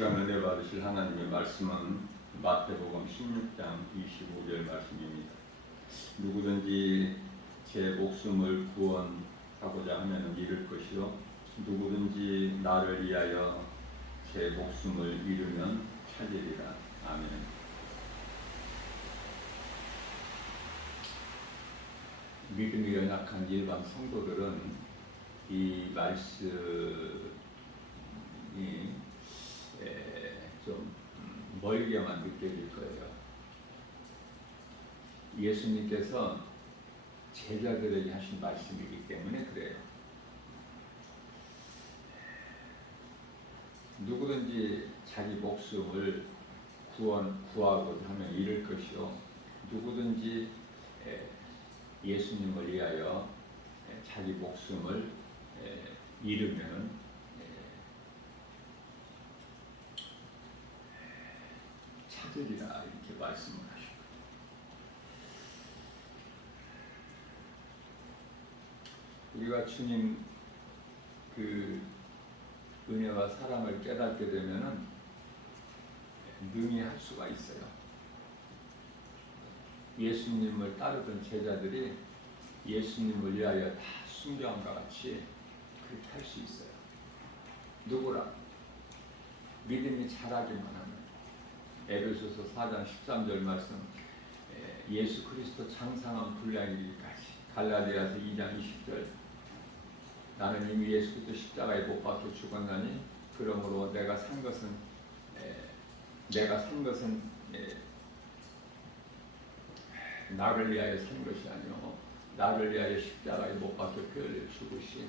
시간 은혜 받으실 하나님의 말씀은 마태복음 16장 25절 말씀입니다. 누구든지 제 목숨을 구원하고자 하면 잃을 것이요 누구든지 나를 위하여 제 목숨을 잃으면 찾으리라. 아멘. 믿음이 연약한 일반 성도들은 이 말씀이 좀 멀게만 느껴질 거예요. 예수님께서 제자들에게 하신 말씀이기 때문에 그래요. 누구든지 자기 목숨을 구하고자 하면 잃을 것이요 누구든지 예수님을 위하여 자기 목숨을 잃으면 찾으리라 이렇게 말씀을 하십니다. 우리가 주님 그 은혜와 사랑을 깨닫게 되면은 능히 할 수가 있어요. 예수님을 따르던 제자들이 예수님을 위하여 다 순교함과 같이 그렇게 할 수 있어요. 누구라? 믿음이 자라기만 하면. 에베소서 4장 13절 말씀, 예수 그리스도 장상한 분량이 이르기까지. 갈라디아서 2장 20절, 나는 이미 예수 그리스도 십자가에 못 박혀 죽었나니 그러므로 내가 산 것은 나를 위하여 산 것이 아니요 나를 위하여 십자가에 못 박혀 피 흘려 죽으신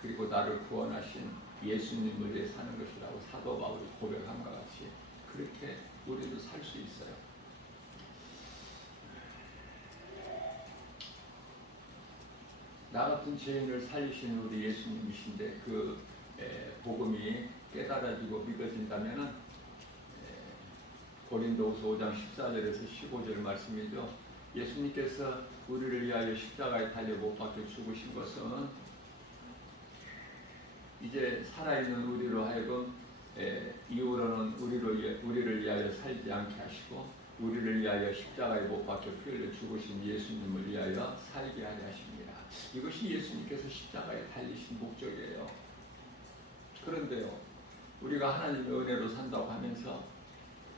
그리고 나를 구원하신 예수님을 위해 사는 것이라고 사도 바울이 고백함과 같이 그렇게 우리도 살 수 있어요. 나 같은 죄인을 살리신 우리 예수님이신데 그 복음이 깨달아지고 믿어진다면은 고린도후서 5장 14절에서 15절 말씀이죠. 예수님께서 우리를 위하여 십자가에 달려 못 박혀 죽으신 것은 이제 살아있는 우리로 하여금 이후로는 우리를 위하여 살지 않게 하시고 우리를 위하여 십자가에 못 박혀 피 흘려 죽으신 예수님을 위하여 살게 하려 하십니다. 이것이 예수님께서 십자가에 달리신 목적이에요. 그런데요, 우리가 하나님의 은혜로 산다고 하면서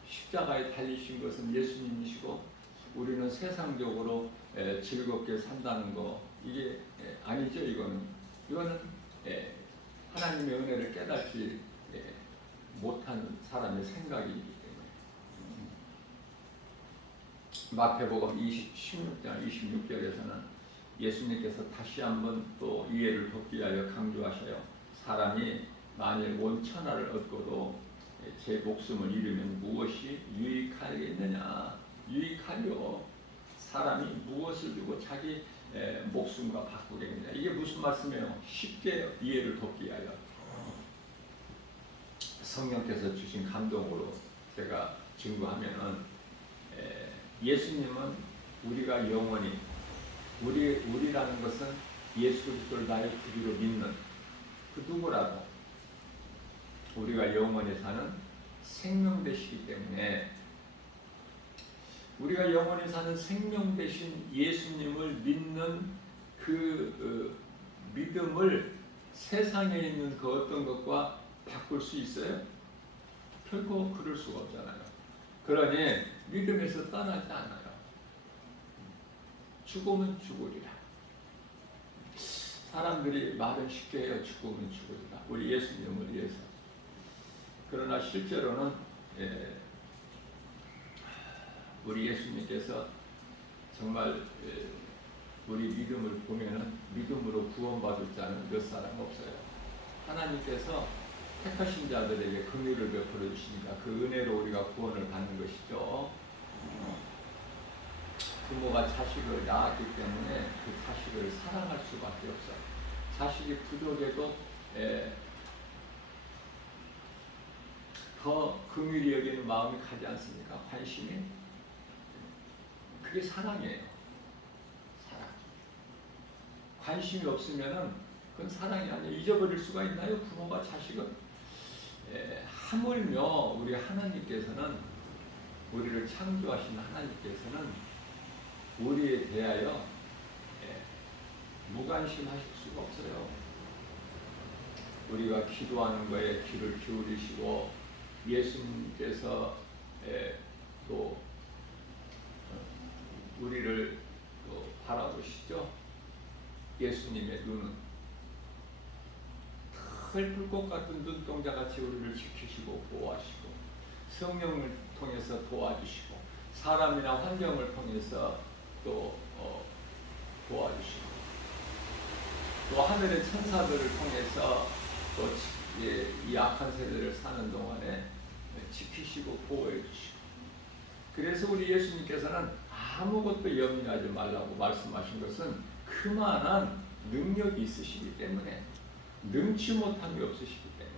십자가에 달리신 것은 예수님이시고 우리는 세상적으로 즐겁게 산다는 거 이게 아니죠. 이거는 하나님의 은혜를 깨닫지 못하는 사람의 생각이기 때문에. 마태복음 16장 26절에서는 예수님께서 다시 한번 또 이해를 돕기 위하여 강조하셔요. 사람이 만일 온 천하를 얻고도 제 목숨을 잃으면 무엇이 유익하겠느냐. 유익하려. 사람이 무엇을 주고 자기 목숨과 바꾸겠느냐. 이게 무슨 말씀이에요? 쉽게 이해를 돕기 위하여 성령께서 주신 감동으로 제가 증거하면은 예수님은 우리가 영원히 우리라는 것은 예수 그리스도를 나의 구주로 믿는 그 누구라도 우리가 영원히 사는 생명 되시기 때문에 우리가 영원히 사는 생명 되신 예수님을 믿는 그 믿음을 세상에 있는 그 어떤 것과 바꿀 수 있어요? 결코 그럴 수가 없잖아요. 그러니 믿음에서 떠나지 않아요. 죽으면 죽으리라. 사람들이 말은 쉽게 해요. 죽으면 죽으리라. 우리 예수님을 위해서. 그러나 실제로는 우리 예수님께서 정말 우리 믿음을 보면은 믿음으로 구원받을 자는 몇 사람 없어요. 하나님께서 택하신 자들에게 긍휼을 베풀어 주시니까 그 은혜로 우리가 구원을 받는 것이죠. 부모가 자식을 낳았기 때문에 그 자식을 사랑할 수밖에 없어요. 자식이 부족해도 더 긍휼히 여기는 마음이 가지 않습니까? 관심이. 그게 사랑이에요. 사랑. 관심이 없으면은 그건 사랑이 아니에요. 잊어버릴 수가 있나요? 부모가 자식은 하물며 우리 하나님께서는, 우리를 창조하신 하나님께서는 우리에 대하여 무관심하실 수가 없어요. 우리가 기도하는 거에 귀를 기울이시고, 예수님께서 또 우리를 또 바라보시죠. 예수님의 눈은 털 불꽃 같은 눈동자같이 우리를 지키시고 보호하시고, 성령을 통해서 도와주시고, 사람이나 환경을 통해서 또 도와주시고, 또 하늘의 천사들을 통해서 또 이 악한 세대를 사는 동안에 지키시고 보호해 주시고, 그래서 우리 예수님께서는 아무것도 염려하지 말라고 말씀하신 것은 그만한 능력이 있으시기 때문에, 능치 못함이 없으시기 때문에.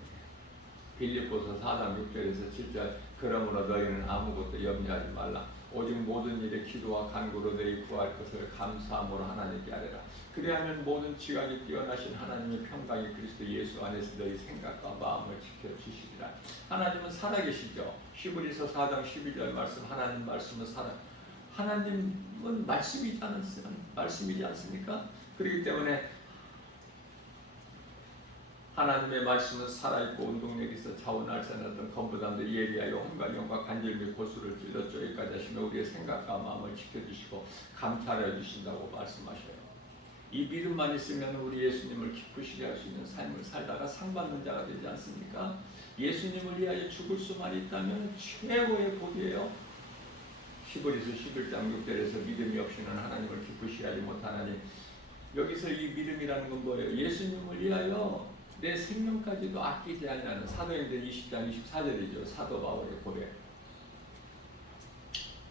빌립보서 4장 6절에서 7절, 그러므로 너희는 아무것도 염려하지 말라. 오직 모든 일에 기도와 간구로 너희 구할 것을 감사함으로 하나님께 아뢰라. 그리하면 모든 지각이 뛰어나신 하나님의 평강이 그리스도 예수 안에서 너희 생각과 마음을 지켜주시리라. 하나님은 살아계시죠. 히브리서 4장 12절 말씀, 하나님 말씀은 하나님은 말씀이지 않습니까? 그렇기 때문에 하나님의 말씀은 살아있고 운동력 있어 좌우 날선했던 검부담들 예리하여 혼과 영과 관절 및 고수를 찔러 쪼기까지 하시며 우리의 생각과 마음을 지켜주시고 감찰해 주신다고 말씀하셔요. 이 믿음만 있으면 우리 예수님을 기쁘시게 할 수 있는 삶을 살다가 상 받는 자가 되지 않습니까? 예수님을 위하여 죽을 수만 있다면 최고의 복이에요. 히브리서 11장 6절에서 믿음이 없이는 하나님을 기쁘시게 하지 못하나니, 여기서 이 믿음이라는 건 뭐예요? 예수님을 위하여 내 생명까지도 아끼지 않냐는, 사도행전 20장 24절이죠. 사도 바울의 고백.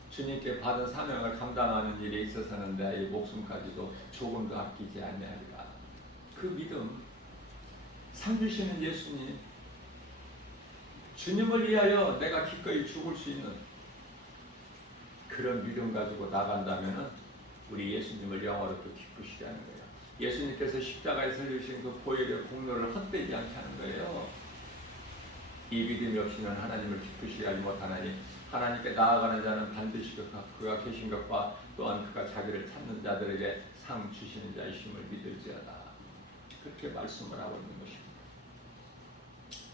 주님께 받은 사명을 감당하는 일에 있어서는 나의 목숨까지도 조금도 아끼지 아니하리라. 그 믿음, 상 주시는 예수님, 주님을 위하여 내가 기꺼이 죽을 수 있는 그런 믿음 가지고 나간다면 우리 예수님을 영원히 기쁘시게 하는 거예요. 예수님께서 십자가에 설리신 그 보혈의 공로를 헛되지 않게 하는 거예요. 이 믿음이 없이는 하나님을 기쁘시게 하지 못하나니, 하나님께 나아가는 자는 반드시 그가 계신 것과 또한 그가 자기를 찾는 자들에게 상 주시는 자이심을 믿을지어다. 그렇게 말씀을 하고 있는 것입니다.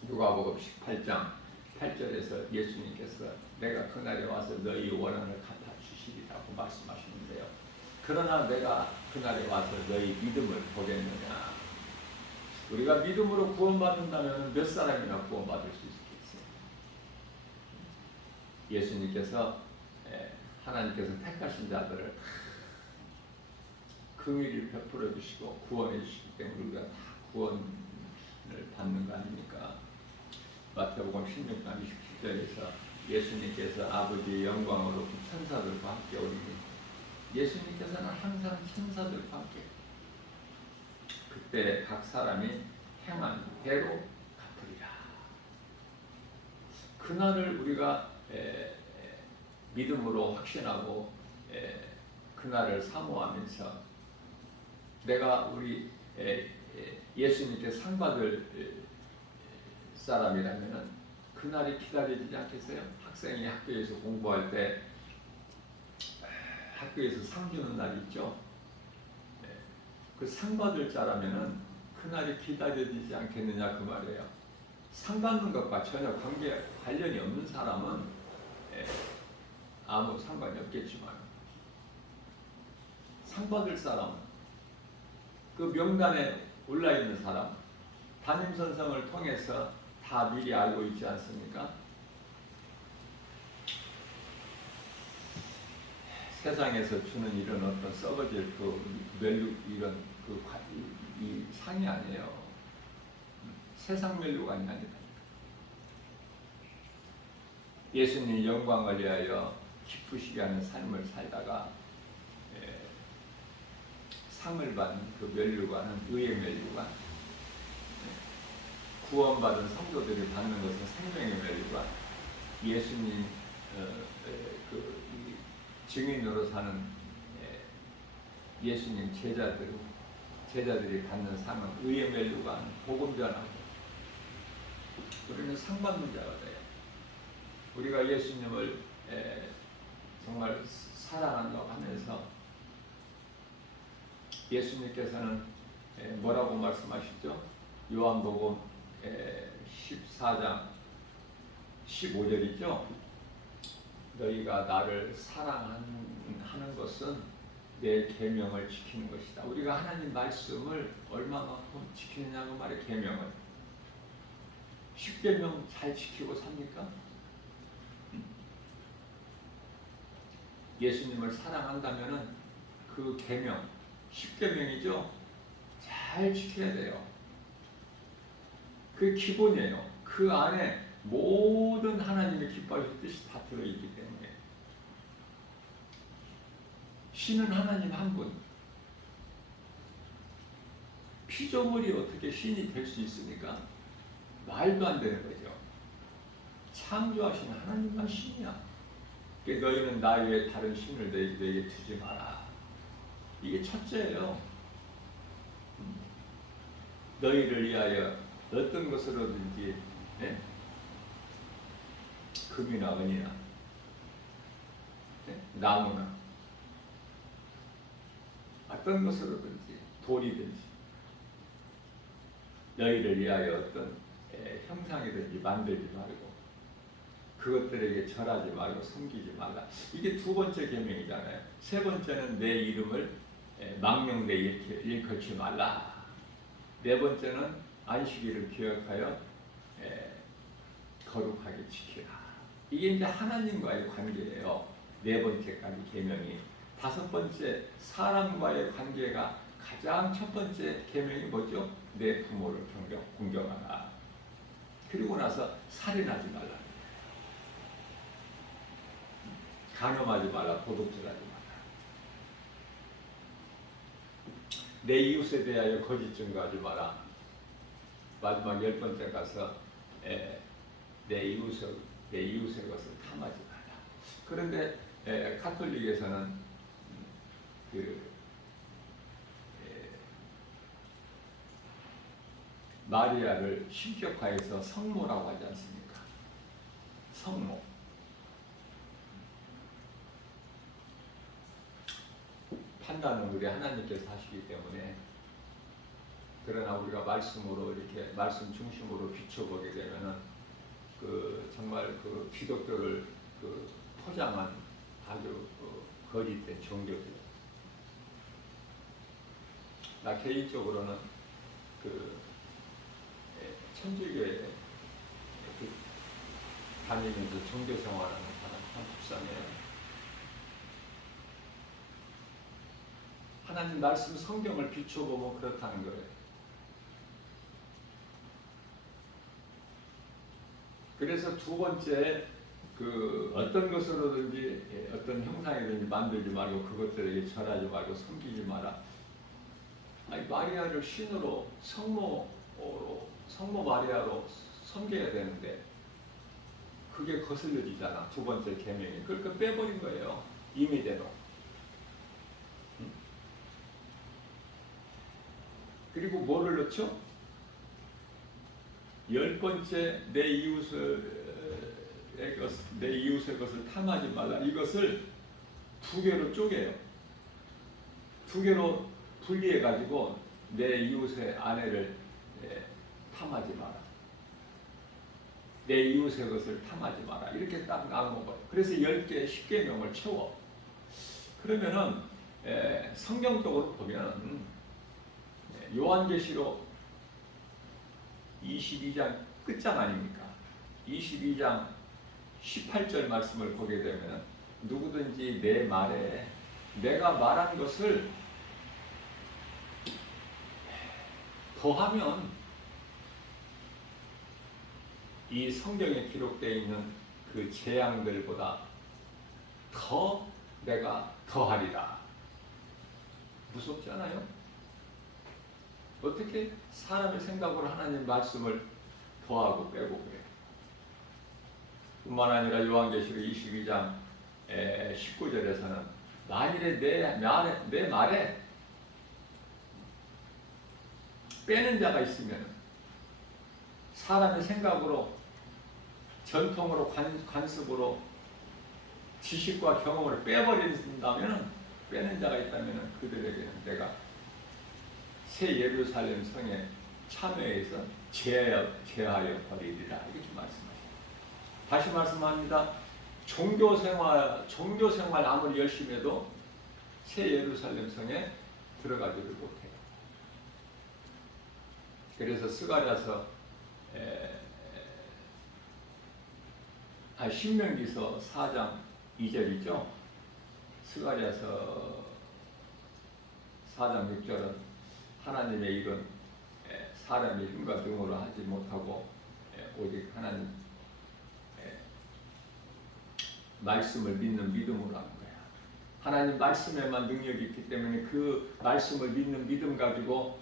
누가복음 18장 8절에서 예수님께서 내가 그날에 와서 너희 원한을 갚아주시리라고 말씀하시는데요. 그러나 내가 그날에 와서 너희 믿음을 보겠느냐. 우리가 믿음으로 구원받는다면 몇 사람이나 구원받을 수 있겠어요. 예수님께서, 하나님께서 택하신 자들을 긍휼히 베풀어 주시고 구원해 주시기 때문에 우리가 다 구원을 받는 거 아닙니까? 마태복음 16장 27절에서 예수님께서 아버지의 영광으로 천사들과 함께 오리니, 예수님께서는 항상 천사들과 함께, 그때 각 사람이 행한 대로 갚으리라. 그날을 우리가 믿음으로 확신하고 그날을 사모하면서, 내가 우리 예수님께 상 받을 사람이라면 그날이 기다려지지 않겠어요? 학생이 학교에서 공부할 때 학교에서 상 주는 날이 있죠. 그 상 받을 자라면은 그날이 기다려지지 않겠느냐 그 말이에요. 상 받는 것과 전혀 관련이 없는 사람은 아무 상관이 없겠지만, 상 받을 사람, 그 명단에 올라 있는 사람, 담임 선생을 통해서 다 미리 알고 있지 않습니까? 세상에서 주는 이런 어떤 썩어질 그 멜루, 이런 이 상이 아니에요. 세상 멜루가 아니라니까. 예수님 영광을 위하여 기쁘시게 하는 삶을 살다가 상을 받는 그 멜루가는 의의 멜루가, 구원받은 성도들이 받는 것은 생명의 멜루가, 예수님 그 증인으로 사는 예수님 제자들이 받는 상은 의의 멜루가, 복음 전하고 우리는 상 받는 자가 돼요. 우리가 예수님을 정말 사랑한다고 하면서 예수님께서는 뭐라고 말씀하시죠? 요한복음 14장 15절이죠. 너희가 나를 사랑하는 것은 내 계명을 지키는 것이다. 우리가 하나님 말씀을 얼마만큼 지키느냐고 말해. 계명을 10계명 잘 지키고 삽니까? 예수님을 사랑한다면은 그 계명 10계명이죠. 잘 지켜야 돼요. 그 기본이에요. 그 안에 모든 하나님의 기뻐하실 뜻이 다 들어있기 때문에 신은 하나님 한 분. 피조물이 어떻게 신이 될 수 있습니까? 말도 안 되는 거죠. 창조하신 하나님만 신이야. 너희는 나 외에 다른 신을 너에게 두지 마라. 이게 첫째예요. 너희를 위하여 어떤 것으로든지 금이나 은이나 나무나 어떤 것으로든지 돌이든지 너희를 위하여 어떤 형상이든지 만들지 말고 그것들에게 절하지 말고 섬기지 말라. 이게 두 번째 계명이잖아요. 세 번째는 내 이름을 망령되이 일컬지 말라. 네 번째는 안식일을 기억하여 거룩하게 지키라. 이게 이제 하나님과의 관계예요. 네 번째까지 계명이. 다섯 번째 사람과의 관계가 가장 첫 번째 계명이 뭐죠? 내 부모를 공경하라. 그리고 나서 살인하지 말라. 간음하지 말라. 도둑질하지 말라. 내 이웃에 대하여 거짓 증거하지 마라. 마지막 10번째 가서 내 이웃의 것을 탐하지 말라. 그런데 가톨릭에서는 마리아를 신격화해서 성모라고 하지 않습니까? 성모. 판단은 우리 하나님께서 하시기 때문에, 그러나 우리가 말씀으로 이렇게 말씀 중심으로 비춰보게 되면은 정말 그 기독교를 포장한 아주 거짓된 종교들. 나 개인적으로는 천주교에 다니면서 종교 생활하는 사람 참 불쌍해요. 하나님 말씀 성경을 비춰보면 그렇다는 거예요. 그래서 두 번째 어떤 것으로든지 어떤 형상이든지 만들지 말고 그것들에게 절하지 말고 섬기지 마라. 아니, 마리아를 신으로 성모 마리아로 섬겨야 되는데 그게 거슬려지잖아. 두 번째 계명이. 그러니까 빼버린 거예요. 임의대로. 그리고 뭐를 넣죠? 10번째 내 이웃의 것을 탐하지 말라. 이것을 두 개로 쪼개요. 두 개로 분리해 가지고 내 이웃의 아내를 탐하지 마라. 내 이웃의 것을 탐하지 마라. 이렇게 딱 나눠봐요. 그래서 10개, 10계명을 채워. 그러면은 성경적으로 보면 요한계시록 22장 끝장 아닙니까? 22장 18절 말씀을 보게 되면 누구든지 내 말에 내가 말한 것을 더하면 이 성경에 기록되어 있는 그 재앙들보다 더 내가 더하리라. 무섭지 않아요? 어떻게 사람의 생각으로 하나님 말씀을 더하고 빼고 그래요? 뿐만 아니라 요한계시록 22장 19절에서는 만일에 내 말에 빼는 자가 있으면 사람의 생각으로, 전통으로, 관습으로, 지식과 경험을 빼버린다면, 빼는 자가 있다면 그들에게는 내가 새 예루살렘 성에 참여해서 제하여 버리리라. 이렇게 말씀하십니다. 다시 말씀합니다. 종교생활 아무리 열심히 해도 새 예루살렘 성에 들어가지를 못해요. 그래서 스가랴서 신명기서 4장 2절이죠. 스가랴서 4장 6절은 하나님의 일은 사람의 힘과 등으로 하지 못하고 오직 하나님 말씀을 믿는 믿음으로 하는 거야. 하나님 말씀에만 능력이 있기 때문에 그 말씀을 믿는 믿음 가지고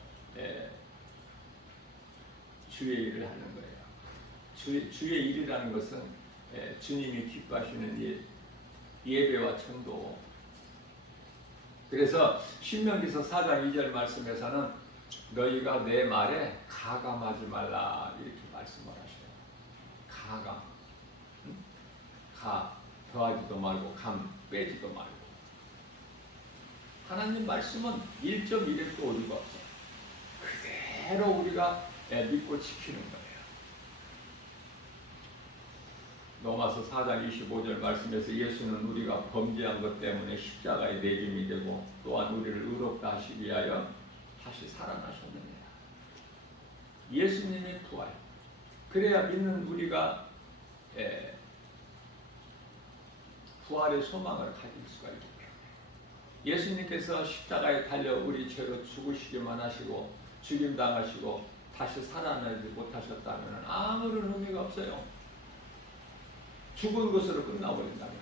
주의 일을 하는 거예요. 주의 일이라는 것은 주님이 기뻐하시는 예배와 전도. 그래서 신명기서 4장 2절 말씀에서는 너희가 내 말에 가감하지 말라 이렇게 말씀을 하셔요. 가감, 가 더하지도 말고 감 빼지도 말고. 하나님 말씀은 1.1획도 오류가 없어요. 그대로 우리가 믿고 지키는 거예요. 로마서 4장 25절 말씀에서 예수는 우리가 범죄한 것 때문에 십자가에 내림이 되고 또한 우리를 의롭다 하시기 위하여 다시 살아나셨느니라. 예수님의 부활. 그래야 믿는 우리가 부활의 소망을 가질 수가 있기 때문에 예수님께서 십자가에 달려 우리 죄로 죽으시기만 하시고 죽임당하시고 다시 살아나지 못하셨다면 아무런 의미가 없어요. 죽은 것으로 끝나버린다면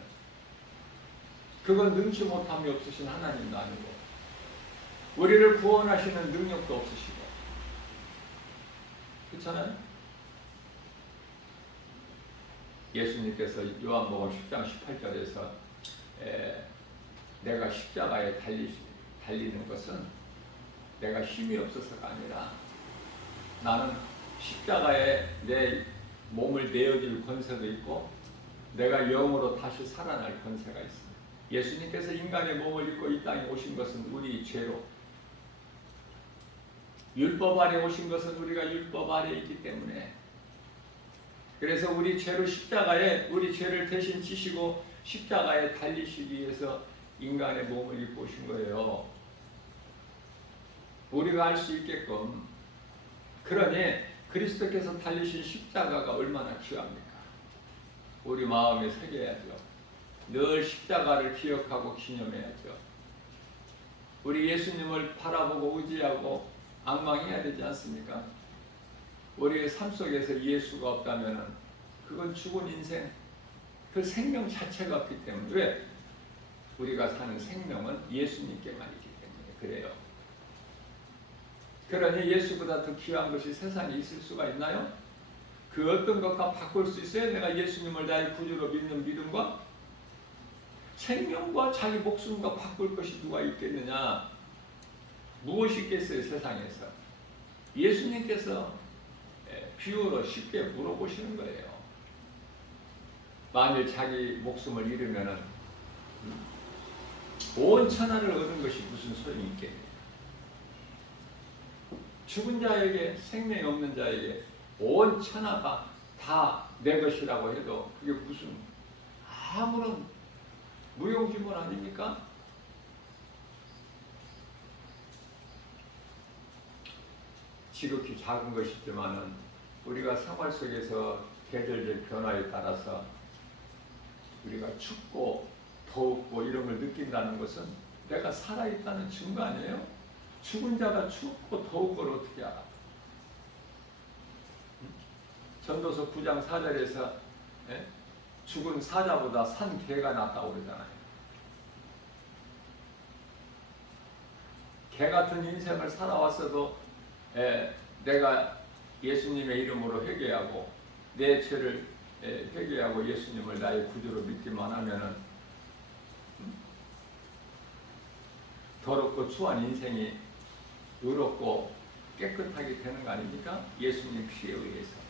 그건 능치 못함이 없으신 하나님도 아니고 우리를 구원하시는 능력도 없으시고 그렇잖아요? 예수님께서 요한복음 10장 18절에서 내가 십자가에 달리는 것은 내가 힘이 없어서가 아니라 나는 십자가에 내 몸을 내어줄 권세도 있고 내가 영으로 다시 살아날 권세가 있습니다. 예수님께서 인간의 몸을 입고 이 땅에 오신 것은 우리 죄로, 율법 아래 오신 것은 우리가 율법 아래 있기 때문에 그래서 우리 죄로 십자가에 우리 죄를 대신 지시고 십자가에 달리시기 위해서 인간의 몸을 입고 오신 거예요. 우리가 알 수 있게끔. 그러니 그리스도께서 달리신 십자가가 얼마나 귀합니까? 우리 마음에 새겨야죠. 늘 십자가를 기억하고 기념해야죠. 우리 예수님을 바라보고 의지하고 앙망해야 되지 않습니까? 우리의 삶 속에서 예수가 없다면 그건 죽은 인생, 그 생명 자체가 없기 때문에. 왜? 우리가 사는 생명은 예수님께만 있기 때문에 그래요. 그러니 예수보다 더 귀한 것이 세상에 있을 수가 있나요? 그 어떤 것과 바꿀 수 있어요? 내가 예수님을 나의 구주로 믿는 믿음과 생명과 자기 목숨과 바꿀 것이 누가 있겠느냐? 무엇이 있겠어요 세상에서? 예수님께서 비유로 쉽게 물어보시는 거예요. 만일 자기 목숨을 잃으면 온 천하를 얻은 것이 무슨 소용이 있겠느냐? 죽은 자에게, 생명이 없는 자에게 온 천하가 다 내 것이라고 해도 그게 무슨 아무런 무용지물 아닙니까? 지극히 작은 것이지만은 우리가 생활 속에서 계절적 변화에 따라서 우리가 춥고 더웠고 이런 걸 느낀다는 것은 내가 살아있다는 증거 아니에요? 죽은 자가 춥고 더운 걸 어떻게 알아? 전도서 9장 4절에서 죽은 사자보다 산 개가 낫다고 그러잖아요. 개 같은 인생을 살아왔어도 내가 예수님의 이름으로 회개하고 내 죄를 회개하고 예수님을 나의 구주로 믿기만 하면은 더럽고 추한 인생이 의롭고 깨끗하게 되는 거 아닙니까? 예수님 피에 의해서.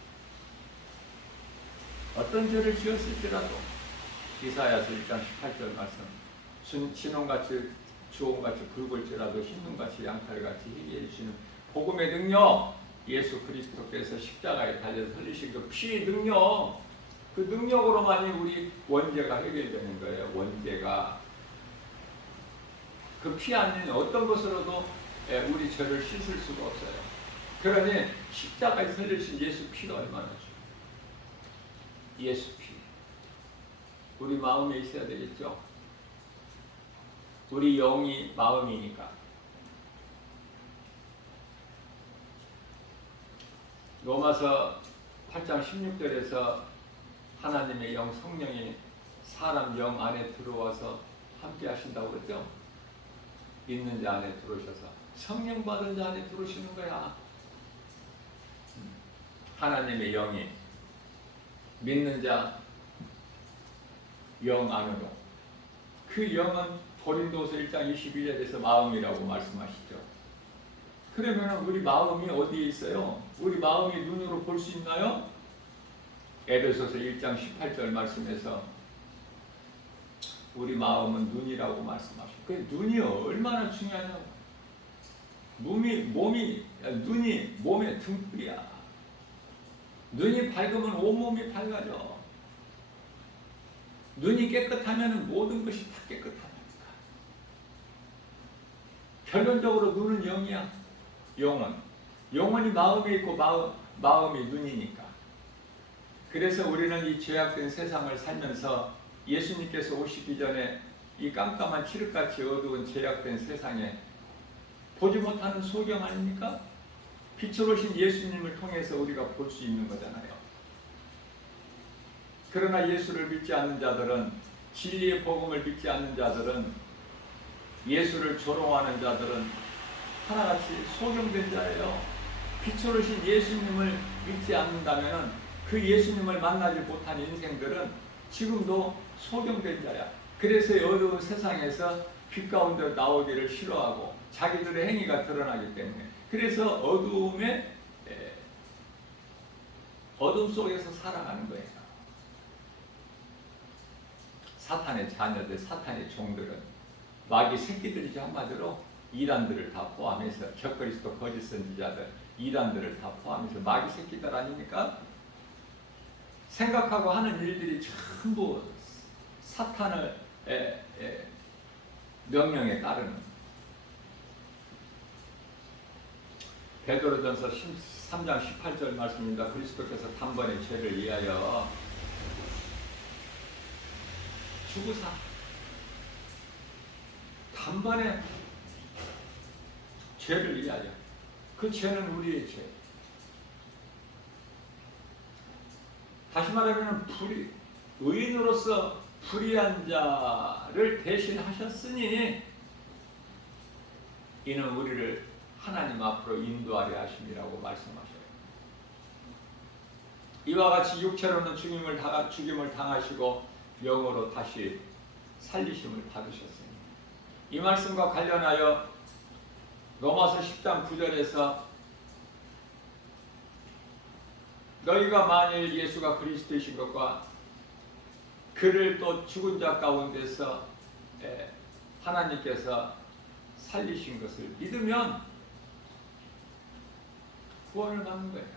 어떤 죄를 지었을지라도 이사야서 1장 18절 말씀 진홍같이 주홍같이 붉을지라도 흰눈같이 양털같이 희게 해주시는 복음의 능력, 예수 그리스도께서 십자가에 달려 흘리신 그 피의 능력, 그 능력으로만이 우리 원죄가 해결되는 거예요. 원죄가 그 피 아닌 어떤 것으로도 우리 죄를 씻을 수가 없어요. 그러니 십자가에 흘리신 예수 피가 얼마나 좋아요. 예수 피 우리 마음에 있어야 되겠죠. 우리 영이 마음이니까. 로마서 8장 16절에서 하나님의 영 성령이 사람 영 안에 들어와서 함께 하신다고 그랬죠. 있는 자 안에 들어오셔서 성령 받은 자 안에 들어오시는 거야. 하나님의 영이 믿는 자 영 안으로. 그 영은 고린도서 1장 22절에서 마음이라고 말씀하시죠. 그러면 우리 마음이 어디에 있어요? 우리 마음이 눈으로 볼 수 있나요? 에베소서 1장 18절 말씀에서 우리 마음은 눈이라고 말씀하시죠. 그 눈이 얼마나 중요하냐고. 눈이 몸의 등불이야. 눈이 밝으면 온몸이 밝아져. 눈이 깨끗하면 모든 것이 다 깨끗하니까. 결론적으로 눈은 영이야. 영혼이 마음에 있고 마음이 눈이니까. 그래서 우리는 이 죄악된 세상을 살면서 예수님께서 오시기 전에 이 깜깜한 칠흑같이 어두운 죄악된 세상에 보지 못하는 소경 아닙니까? 빛으로 오신 예수님을 통해서 우리가 볼 수 있는 거잖아요. 그러나 예수를 믿지 않는 자들은, 진리의 복음을 믿지 않는 자들은, 예수를 조롱하는 자들은 하나같이 소경된 자예요. 빛으로 오신 예수님을 믿지 않는다면 그 예수님을 만나지 못한 인생들은 지금도 소경된 자야. 그래서 어두운 세상에서 빛 가운데 나오기를 싫어하고 자기들의 행위가 드러나기 때문에, 그래서 어둠 속에서 살아가는 거예요. 사탄의 자녀들, 사탄의 종들은 마귀 새끼들이죠. 한마디로 이단들을 다 포함해서, 적그리스도 거짓 선지자들, 이단들을 다 포함해서 마귀 새끼들 아닙니까? 생각하고 하는 일들이 전부 사탄의 명령에 따르는. 베드로전서 3장 18절 말씀입니다. 그리스도께서 단번에 죄를 위하여 죽으사, 단번에 죄를 위하여. 그 죄는 우리의 죄. 다시 말하면 의인으로서 불의한 자를 대신하셨으니 이는 우리를 하나님 앞으로 인도하려 하심이라고 말씀하셔요. 이와 같이 육체로는 죽임을 당하시고 영으로 다시 살리심을 받으셨으니, 이 말씀과 관련하여 로마서 10장 9절에서 너희가 만일 예수가 그리스도이신 것과 그를 또 죽은 자 가운데서 하나님께서 살리신 것을 믿으면 구원을 받는 거예요.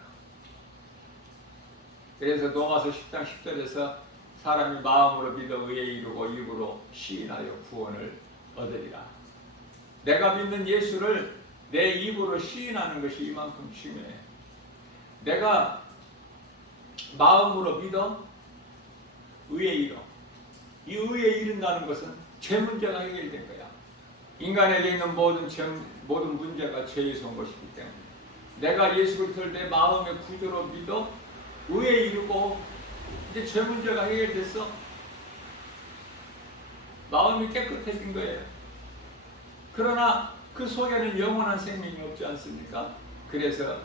그래서 로마서 10장 10절에서 사람이 마음으로 믿어 의에 이르고 입으로 시인하여 구원을 얻으리라. 내가 믿는 예수를 내 입으로 시인하는 것이 이만큼 중요해. 내가 마음으로 믿어 의에 이르. 이 의에 이른다는 것은 죄 문제가 해결된 거야. 인간에게 있는 모든 문제가 죄에서 온 것이기 때문에 내가 예수 그리스도를 내 마음의 구조로 믿어 의에 이르고 이제 죄 문제가 해결됐어. 마음이 깨끗해진 거예요. 그러나 그 속에는 영원한 생명이 없지 않습니까? 그래서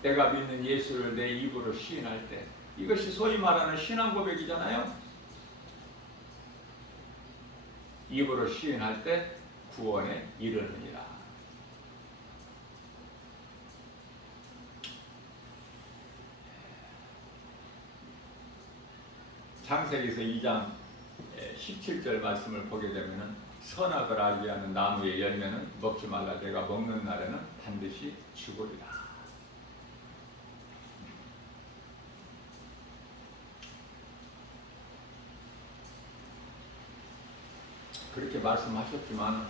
내가 믿는 예수를 내 입으로 시인할 때, 이것이 소위 말하는 신앙 고백이잖아요. 입으로 시인할 때 구원에 이르느니라. 창세기서 2장 17절 말씀을 보게 되면은 선악을 알게 하는 나무의 열매는 먹지 말라. 내가 먹는 날에는 반드시 죽으리라. 그렇게 말씀하셨지만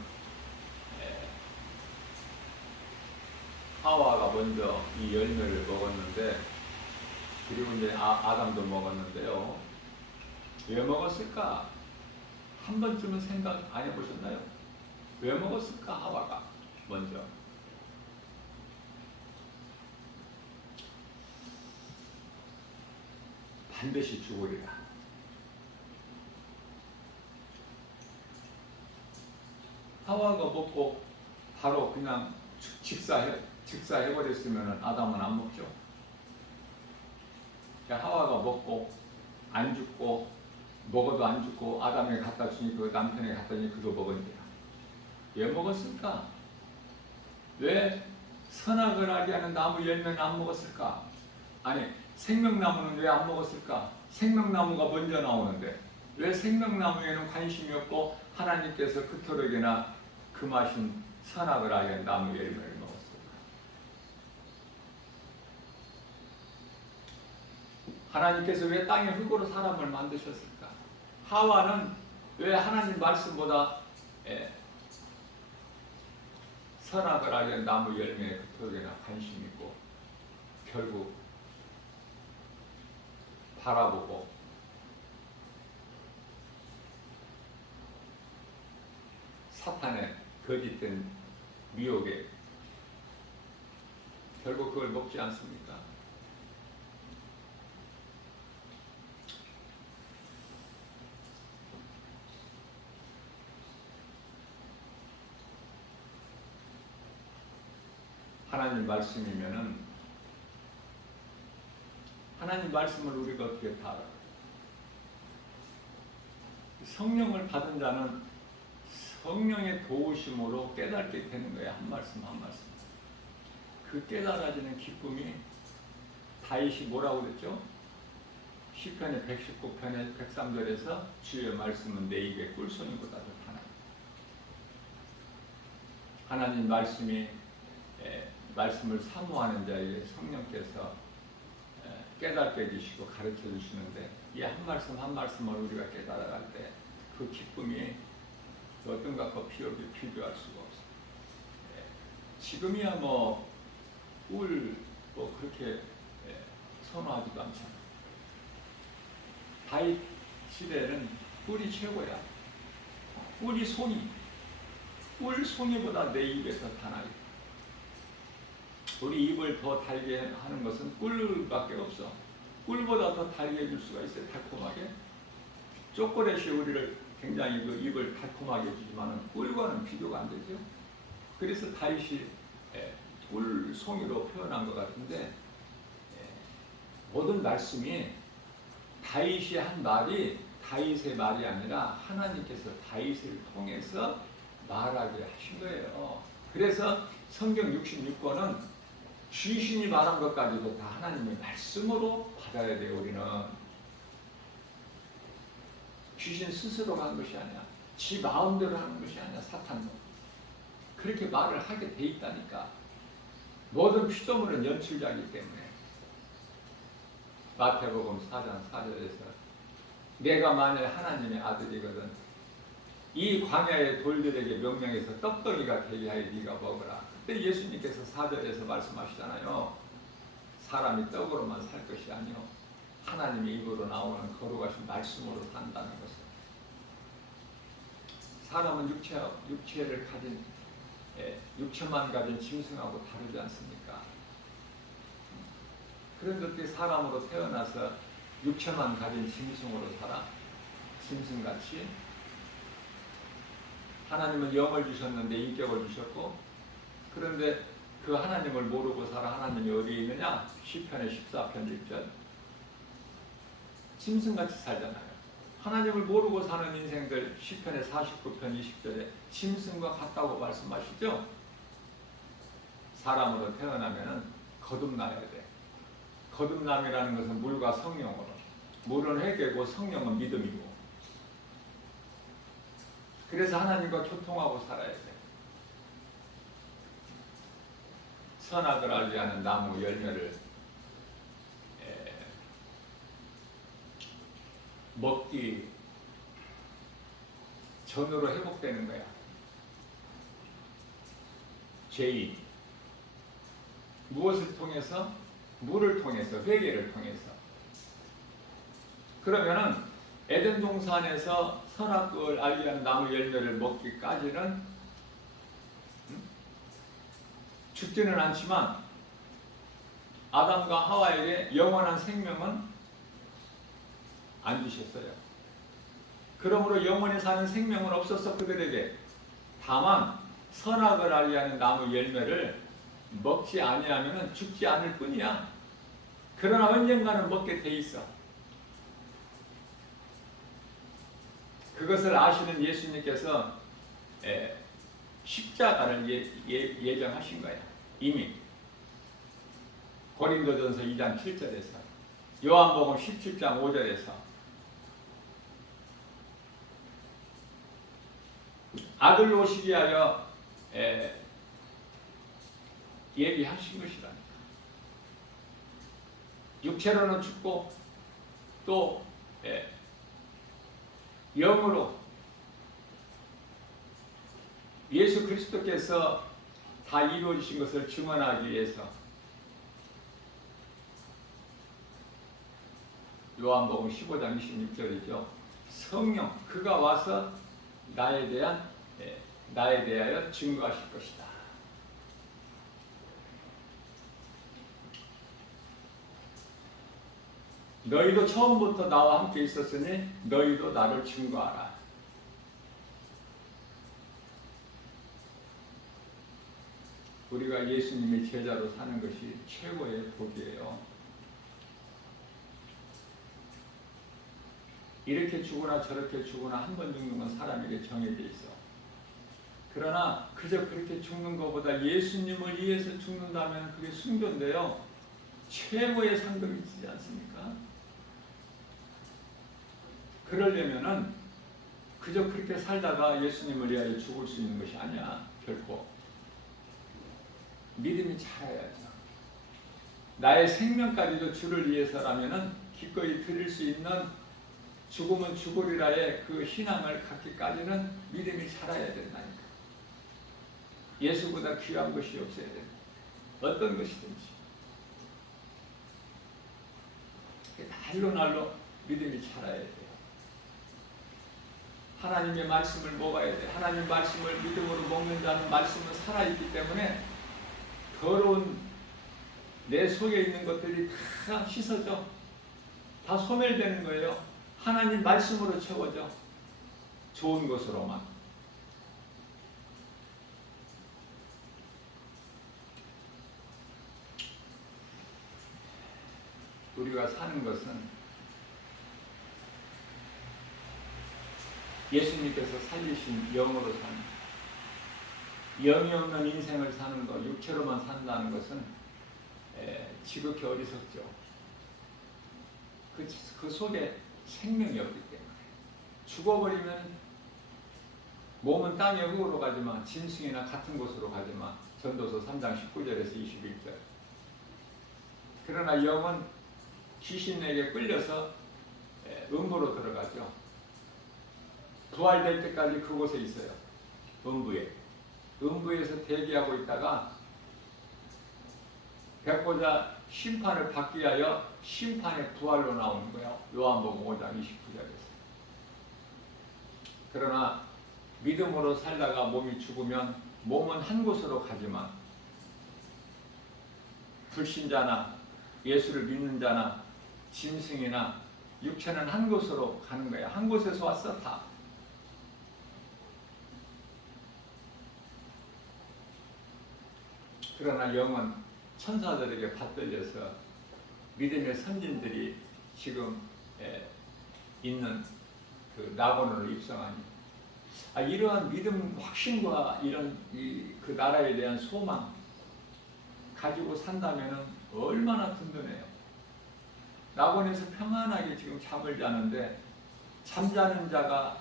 하와가 먼저 이 열매를 먹었는데, 그리고 이제 아담도 먹었는데요. 왜 먹었을까? 한 번쯤은 생각 안 해보셨나요? 왜 먹었을까? 하와가 먼저. 반드시 죽으리라. 하와가 먹고 바로 그냥 직사해버렸으면 아담은 안 먹죠. 하와가 먹고 안 죽고, 먹어도 안 죽고, 아담에게 갖다 주니 그 남편에게 갖다 주니 그도 먹은대요. 왜 먹었을까? 왜 선악을 알게 하는 나무 열매는 안 먹었을까? 아니, 생명나무는 왜 안 먹었을까? 생명나무가 먼저 나오는데 왜 생명나무에는 관심이 없고 하나님께서 그토록이나 금하신 선악을 알게 하는 나무 열매를 먹었을까? 하나님께서 왜 땅의 흙으로 사람을 만드셨을까? 하와는 왜 하나님 말씀보다 선악을 알게 하는 나무 열매에 그토록이나 관심이 있고 결국 바라보고 사탄의 거짓된 미혹에 결국 그걸 먹지 않습니까? 하나님 말씀이면은 하나님 말씀을 우리가 어떻게 다 알아요? 성령을 받은 자는 성령의 도우심으로 깨닫게 되는 거예요. 한 말씀 한 말씀. 그 깨달아지는 기쁨이 다윗이 뭐라고 그랬죠? 시편의 119편의 103절에서 주의 말씀은 내 입에 꿀송이보다 더 하나. 하나님 말씀을 사모하는 자에게 성령께서 깨닫게 해주시고 가르쳐 주시는데, 이 한 말씀 한 말씀을 우리가 깨달아갈 때 그 기쁨이 어떤 것과 비교할 수가 없어요. 지금이야 꿀 그렇게 선호하지도 않잖아. 다윗 시대는 꿀이 최고야. 꿀이 송이. 꿀 송이보다 내 입에서 다나요. 우리 입을 더 달게 하는 것은 꿀밖에 없어. 꿀보다 더 달게 해줄 수가 있어요. 달콤하게. 초콜릿이 우리를 굉장히 그 입을 달콤하게 해주지만 꿀과는 비교가 안 되죠. 그래서 다윗이 꿀송이로 표현한 것 같은데, 모든 말씀이 다윗이 한 말이 다윗의 말이 아니라 하나님께서 다윗을 통해서 말하게 하신 거예요. 그래서 성경 66권은 귀신이 말한 것까지도 다 하나님의 말씀으로 받아야 돼요. 우리는 귀신 스스로가 한 것이 아니야. 지 마음대로 하는 것이 아니야. 사탄도 그렇게 말을 하게 돼 있다니까. 모든 피조물은 연출자이기 때문에. 마태복음 4장 4절에서 내가 만일 하나님의 아들이거든 이 광야의 돌들에게 명령해서 떡덩이가 되게 하여 네가 먹으라. 그때 예수님께서 4절에서 말씀하시잖아요. 사람이 떡으로만 살 것이 아니요 하나님의 입으로 나오는 거룩하신 말씀으로 산다는 것을. 사람은 육체를 가진 육체만 가진 짐승하고 다르지 않습니까? 그런데 어떻게 사람으로 태어나서 육체만 가진 짐승으로 살아? 짐승같이? 하나님은 영을 주셨는데 인격을 주셨고, 그런데 그 하나님을 모르고 살아. 하나님이 어디에 있느냐? 시편의 14편 1절. 짐승같이 살잖아요. 하나님을 모르고 사는 인생들 시편의 49편 20절에 짐승과 같다고 말씀하시죠? 사람으로 태어나면은 거듭나야 돼. 거듭남이라는 것은 물과 성령으로. 물은 회개고 성령은 믿음이고. 그래서 하나님과 교통하고 살아야 돼. 선악을 알게 하는 나무 열매를 먹기 전으로 회복되는 거야. 죄인. 무엇을 통해서? 물을 통해서, 회개를 통해서. 그러면은 에덴 동산에서 선악을 알게 하는 나무 열매를 먹기까지는 죽지는 않지만 아담과 하와에게 영원한 생명은 안 주셨어요. 그러므로 영원히 사는 생명은 없었어 그들에게. 다만 선악을 알게 하는 나무 열매를 먹지 아니하면 죽지 않을 뿐이야. 그러나 언젠가는 먹게 돼 있어. 그것을 아시는 예수님께서 십자가를 예정하신 거야. 이미 고린도전서 2장 7절에서, 요한복음 17장 5절에서 아들 오시기 위하여 예비하신 것이라니까. 육체로는 죽고 또 영으로 예수 그리스도께서 다 이루어지신 것을 증언하기 위해서 요한복음 15장 26절이죠. 성령 그가 와서 나에 대하여 증거하실 것이다. 너희도 처음부터 나와 함께 있었으니 너희도 나를 증거하라. 우리가 예수님의 제자로 사는 것이 최고의 복이에요. 이렇게 죽으나 저렇게 죽으나 한 번 죽는 건 사람에게 정해져 있어. 그러나 그저 그렇게 죽는 것보다 예수님을 위해서 죽는다면 그게 순교인데요. 최고의 상급이지 않습니까? 그러려면은 그저 그렇게 살다가 예수님을 위하여 죽을 수 있는 것이 아니야. 결코. 믿음이 자라야죠. 나의 생명까지도 주를 위해서라면은 기꺼이 드릴 수 있는 죽으면 죽으리라의 그 신앙을 갖기까지는 믿음이 자라야 된다니까. 예수보다 귀한 것이 없어야 된다. 어떤 것이든지. 날로 믿음이 자라야 돼요. 하나님의 말씀을 먹어야 돼. 하나님의 말씀을 믿음으로 먹는 자는 말씀은 살아있기 때문에 더러운 내 속에 있는 것들이 다 씻어져. 다 소멸되는 거예요. 하나님 말씀으로 채워져. 좋은 것으로만. 우리가 사는 것은 예수님께서 살리신 영으로 사는, 영이 없는 인생을 사는 것, 육체로만 산다는 것은 지극히 어리석죠. 그 속에 생명이 없기 때문에. 죽어버리면 몸은 땅의 흙으로 가지만 짐승이나 같은 곳으로 가지만. 전도서 3장 19절에서 21절. 그러나 영은 귀신에게 끌려서 음부로 들어가죠. 부활될 때까지 그곳에 있어요. 음부에. 음부에서 대기하고 있다가 백보자 심판을 받기 위하여 심판의 부활로 나오는 거예요. 요한복음 5장 29절에서. 그러나 믿음으로 살다가 몸이 죽으면 몸은 한 곳으로 가지만 불신자나 예수를 믿는 자나 짐승이나 육체는 한 곳으로 가는 거야. 한 곳에서 왔어 다. 그러나 영은 천사들에게 받들려서 믿음의 선진들이 지금 있는 그 나본으로 입성하니, 이러한 믿음 확신과 이런 그 나라에 대한 소망 가지고 산다면은 얼마나 든든해요. 낙원에서 평안하게 지금 잠을 자는데 잠자는 자가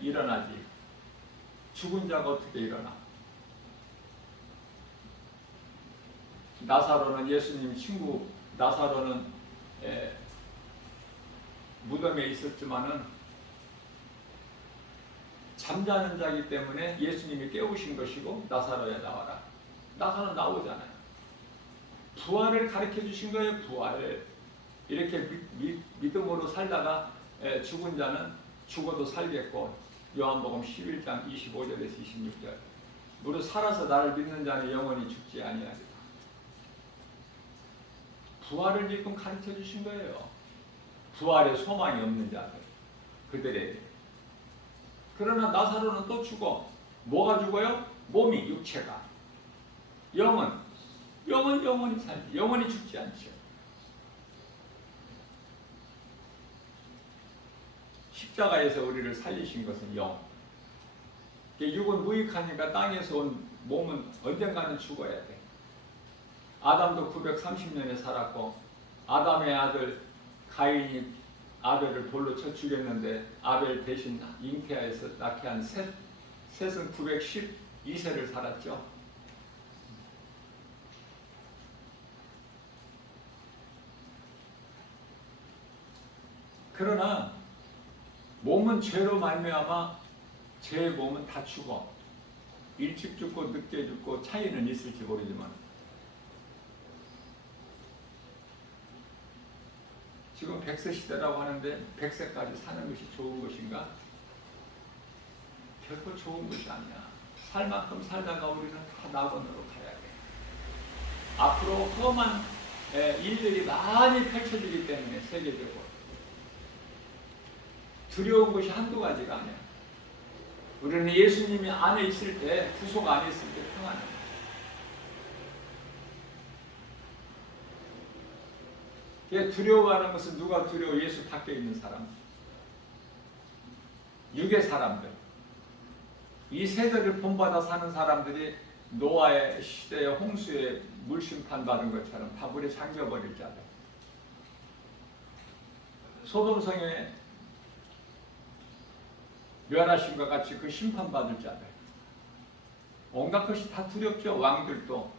일어나지 죽은 자가 어떻게 일어나? 나사로는 예수님 친구 나사로는 무덤에 있었지만은 잠자는 자이기 때문에 예수님이 깨우신 것이고 나사로야 나와라. 나사로 나오잖아요. 부활을 가르쳐 주신 거예요. 부활을 이렇게 믿음으로 살다가 죽은 자는 죽어도 살겠고 요한복음 11장 25절에서 26절 무릇 살아서 나를 믿는 자는 영원히 죽지 아니하리라. 부활을 지금 가르쳐 주신 거예요. 부활의 소망이 없는 자들 그들에게. 그러나 나사로는 또 죽어. 뭐가 죽어요? 몸이 육체가. 영은 영원히 살지. 영원히 죽지 않죠. 십자가에서 우리를 살리신 것은 영. 육은 무익하니까 땅에서 온 몸은 언젠가는 죽어야 돼. 아담도 930년에 살았고 아담의 아들 가인이 아벨을 돌로 쳐 죽였는데 아벨 대신 잉태하여서 낳게 한 셋은 912세를 살았죠. 그러나 몸은 죄로 말미암아 죄의 몸은 다 죽어. 일찍 죽고 늦게 죽고 차이는 있을지 모르지만 지금 100세 시대라고 하는데 100세까지 사는 것이 좋은 것인가? 결코 좋은 것이 아니야. 살 만큼 살다가 우리는 다 낙원으로 가야 돼. 앞으로 험한 일들이 많이 펼쳐지기 때문에 세계적으로 두려운 것이 한두 가지가 아니야. 우리는 예수님이 안에 있을 때, 구속 안에 있을 때 평안해. 두려워하는 것은 누가 두려워? 예수 밖에 있는 사람, 육의 사람들. 이 세대를 본받아 사는 사람들이 노아의 시대의 홍수에 물심판 받은 것처럼 다 물에 잠겨버릴 자들. 소돔성에 멸하심과 같이 그 심판받을 자들. 온갖 것이 다 두렵죠. 왕들도.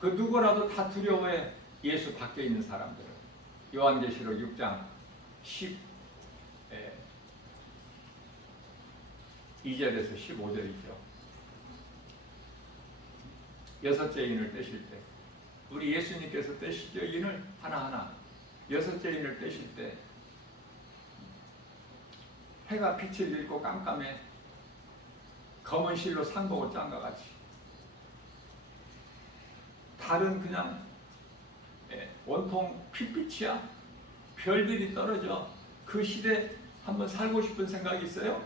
그 누구라도 다 두려워해. 예수 밖에 있는 사람들은. 요한계시록 6장 12절에서 15절이죠. 여섯째 인을 떼실 때 우리 예수님께서 떼시죠. 인을 하나하나. 여섯째 인을 떼실 때 해가 빛을 잃고 깜깜해. 검은 실로 상복을 짠 것 같이. 달은 그냥 온통 핏빛이야. 별들이 떨어져. 그 시대 한번 살고 싶은 생각이 있어요?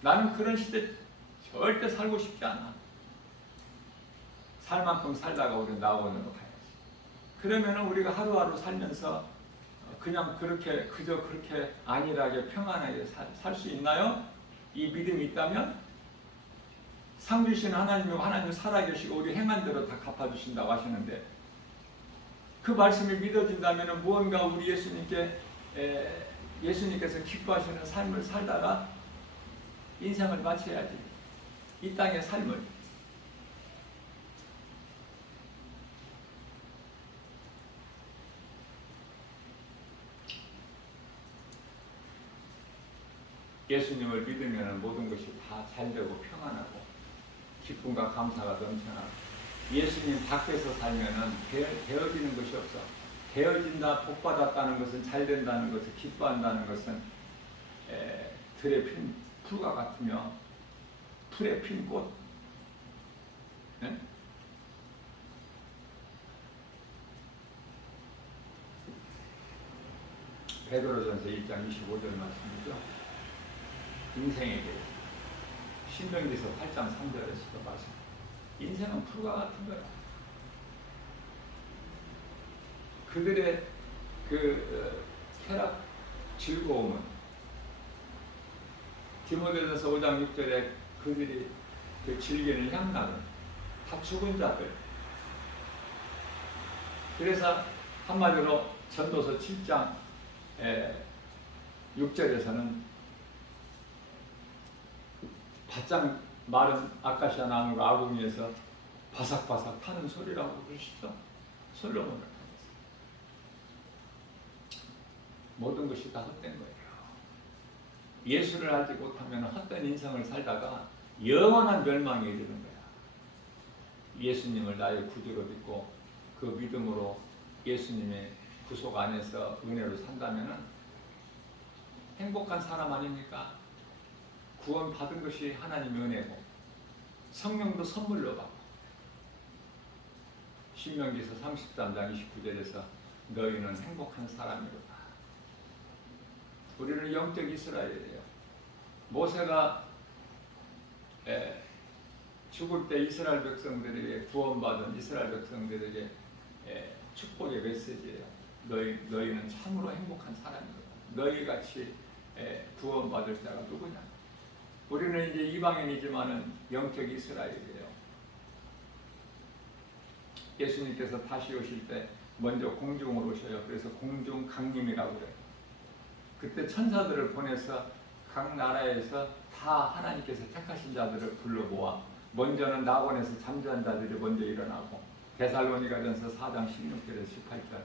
나는 그런 시대 절대 살고 싶지 않아. 살 만큼 살다가 우리 낙원으로 가야지. 그러면 우리가 하루하루 살면서 그냥 그렇게 그저 그렇게 안일하게 평안하게 살 수 있나요? 이 믿음이 있다면? 상 주신 하나님이고 하나님 살아계시고 우리 행한 대로 다 갚아주신다고 하시는데 그 말씀이 믿어진다면 무언가 우리 예수님께서 기뻐하시는 삶을 살다가 인생을 마쳐야지. 이 땅의 삶을. 예수님을 믿으면 모든 것이 다 잘되고 평안하고 기쁨과 감사가 넘쳐나고 예수님 밖에서 살면은 되어지는 것이 없어. 되어진다, 복받았다는 것은 잘된다는 것을 기뻐한다는 것은 들에 핀 풀과 같으며 풀에 핀 꽃. 네? 베드로전서 1장 25절 말씀이죠. 인생에 대해서 신명기서 8장 3절에서도 말씀. 인생은 풀과 같은 거야. 그들의 그 쾌락, 즐거움은 디모데전서 5장 6절에 그들이 그 즐기는 향락은 다 죽은 자들. 그래서 한마디로 전도서 7장 6절에서는 바짝 마른 아카시아 나무가 아궁이에서 바삭바삭 타는 소리라고 그러시죠. 솔로몬을 통해서 모든 것이 다 헛된 거예요. 예수를 알지 못하면 헛된 인생을 살다가 영원한 멸망에 이르는 거야. 예수님을 나의 구주로 믿고 그 믿음으로 예수님의 구속 안에서 은혜로 산다면 행복한 사람 아닙니까? 구원 받은 것이 하나님의 은혜고 성령도 선물로 받고 신명기서 33장 29절에서 너희는 행복한 사람이로다. 우리는 영적 이스라엘이에요. 모세가 죽을 때 이스라엘 백성들에게 구원받은 이스라엘 백성들에게 축복의 메시지예요. 너희는 참으로 행복한 사람이로다. 너희같이 구원받을 자가 누구냐? 우리는 이제 이방인이지만은 영적 이스라엘이에요. 예수님께서 다시 오실 때 먼저 공중으로 오셔요. 그래서 공중 강림이라고 그래요. 그때 천사들을 보내서 각 나라에서 다 하나님께서 택하신 자들을 불러 모아 먼저는 낙원에서 잠자는 자들이 먼저 일어나고 데살로니가전서 4장 16절에서 18절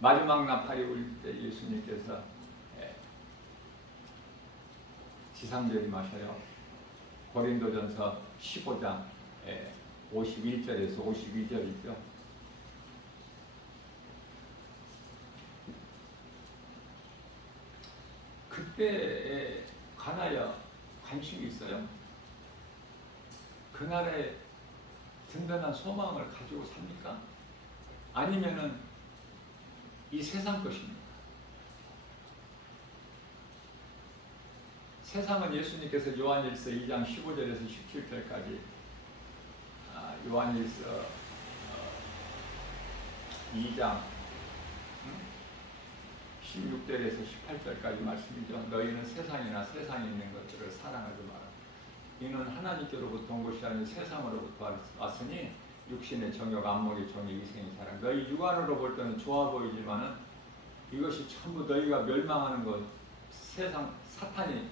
마지막 나팔이 울릴 때 예수님께서 지상렬임하셔요. 고린도전서 15장 51절에서 52절이죠. 그때에 관하여 관심이 있어요. 그날의 든든한 소망을 가지고 삽니까? 아니면은 이 세상 것입니까? 세상은 예수님께서 요한일서 2장 15절에서 17절까지 요한일서 2장 16절에서 18절까지 말씀이죠. 너희는 세상이나 세상에 있는 것들을 사랑하지 마라. 이는 하나님께로부터 온 것이 아닌 세상으로부터 왔으니 육신의 정욕, 안목의 정욕, 이생의 사랑. 너희 육안으로 볼 때는 좋아 보이지만은 이것이 전부 너희가 멸망하는 것. 세상 사탄이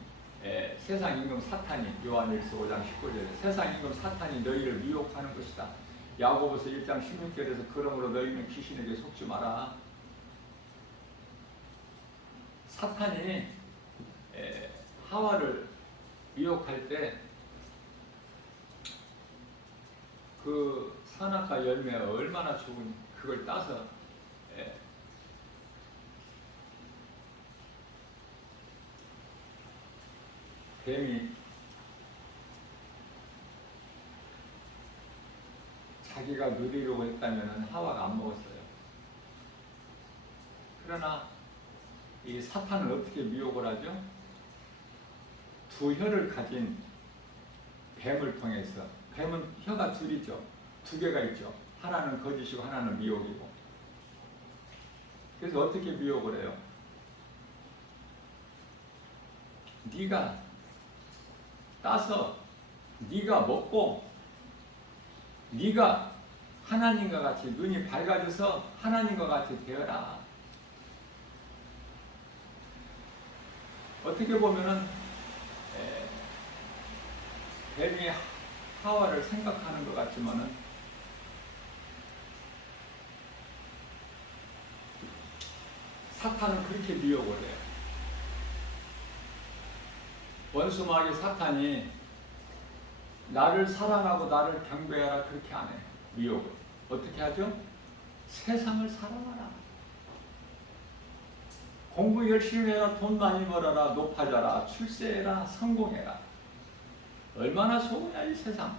세상 임금 사탄이 요한일서 5장 19절에 세상 임금 사탄이 너희를 미혹하는 것이다. 야고보서 1장 16절에서 그러므로 너희는 귀신에게 속지 마라. 사탄이 하와를 미혹할 때 그 선악과 열매가 얼마나 좋은 그걸 따서 뱀이 자기가 누리려고 했다면 하와가 안 먹었어요. 그러나 이 사탄을 어떻게 미혹을 하죠? 두 혀를 가진 뱀을 통해서. 뱀은 혀가 둘이죠. 두 개가 있죠. 하나는 거짓이고 하나는 미혹이고. 그래서 어떻게 미혹을 해요? 네가 따서 네가 먹고 네가 하나님과 같이 눈이 밝아져서 하나님과 같이 되어라. 어떻게 보면은 뱀이 하와를 생각하는 것 같지만은 사탄은 그렇게 미혹을 해요. 원수마귀 사탄이 나를 사랑하고 나를 경배하라 그렇게 안 해. 미혹을 어떻게 하죠? 세상을 사랑하라. 공부 열심히 해라. 돈 많이 벌어라. 높아져라. 출세해라. 성공해라. 얼마나 좋으냐 이 세상.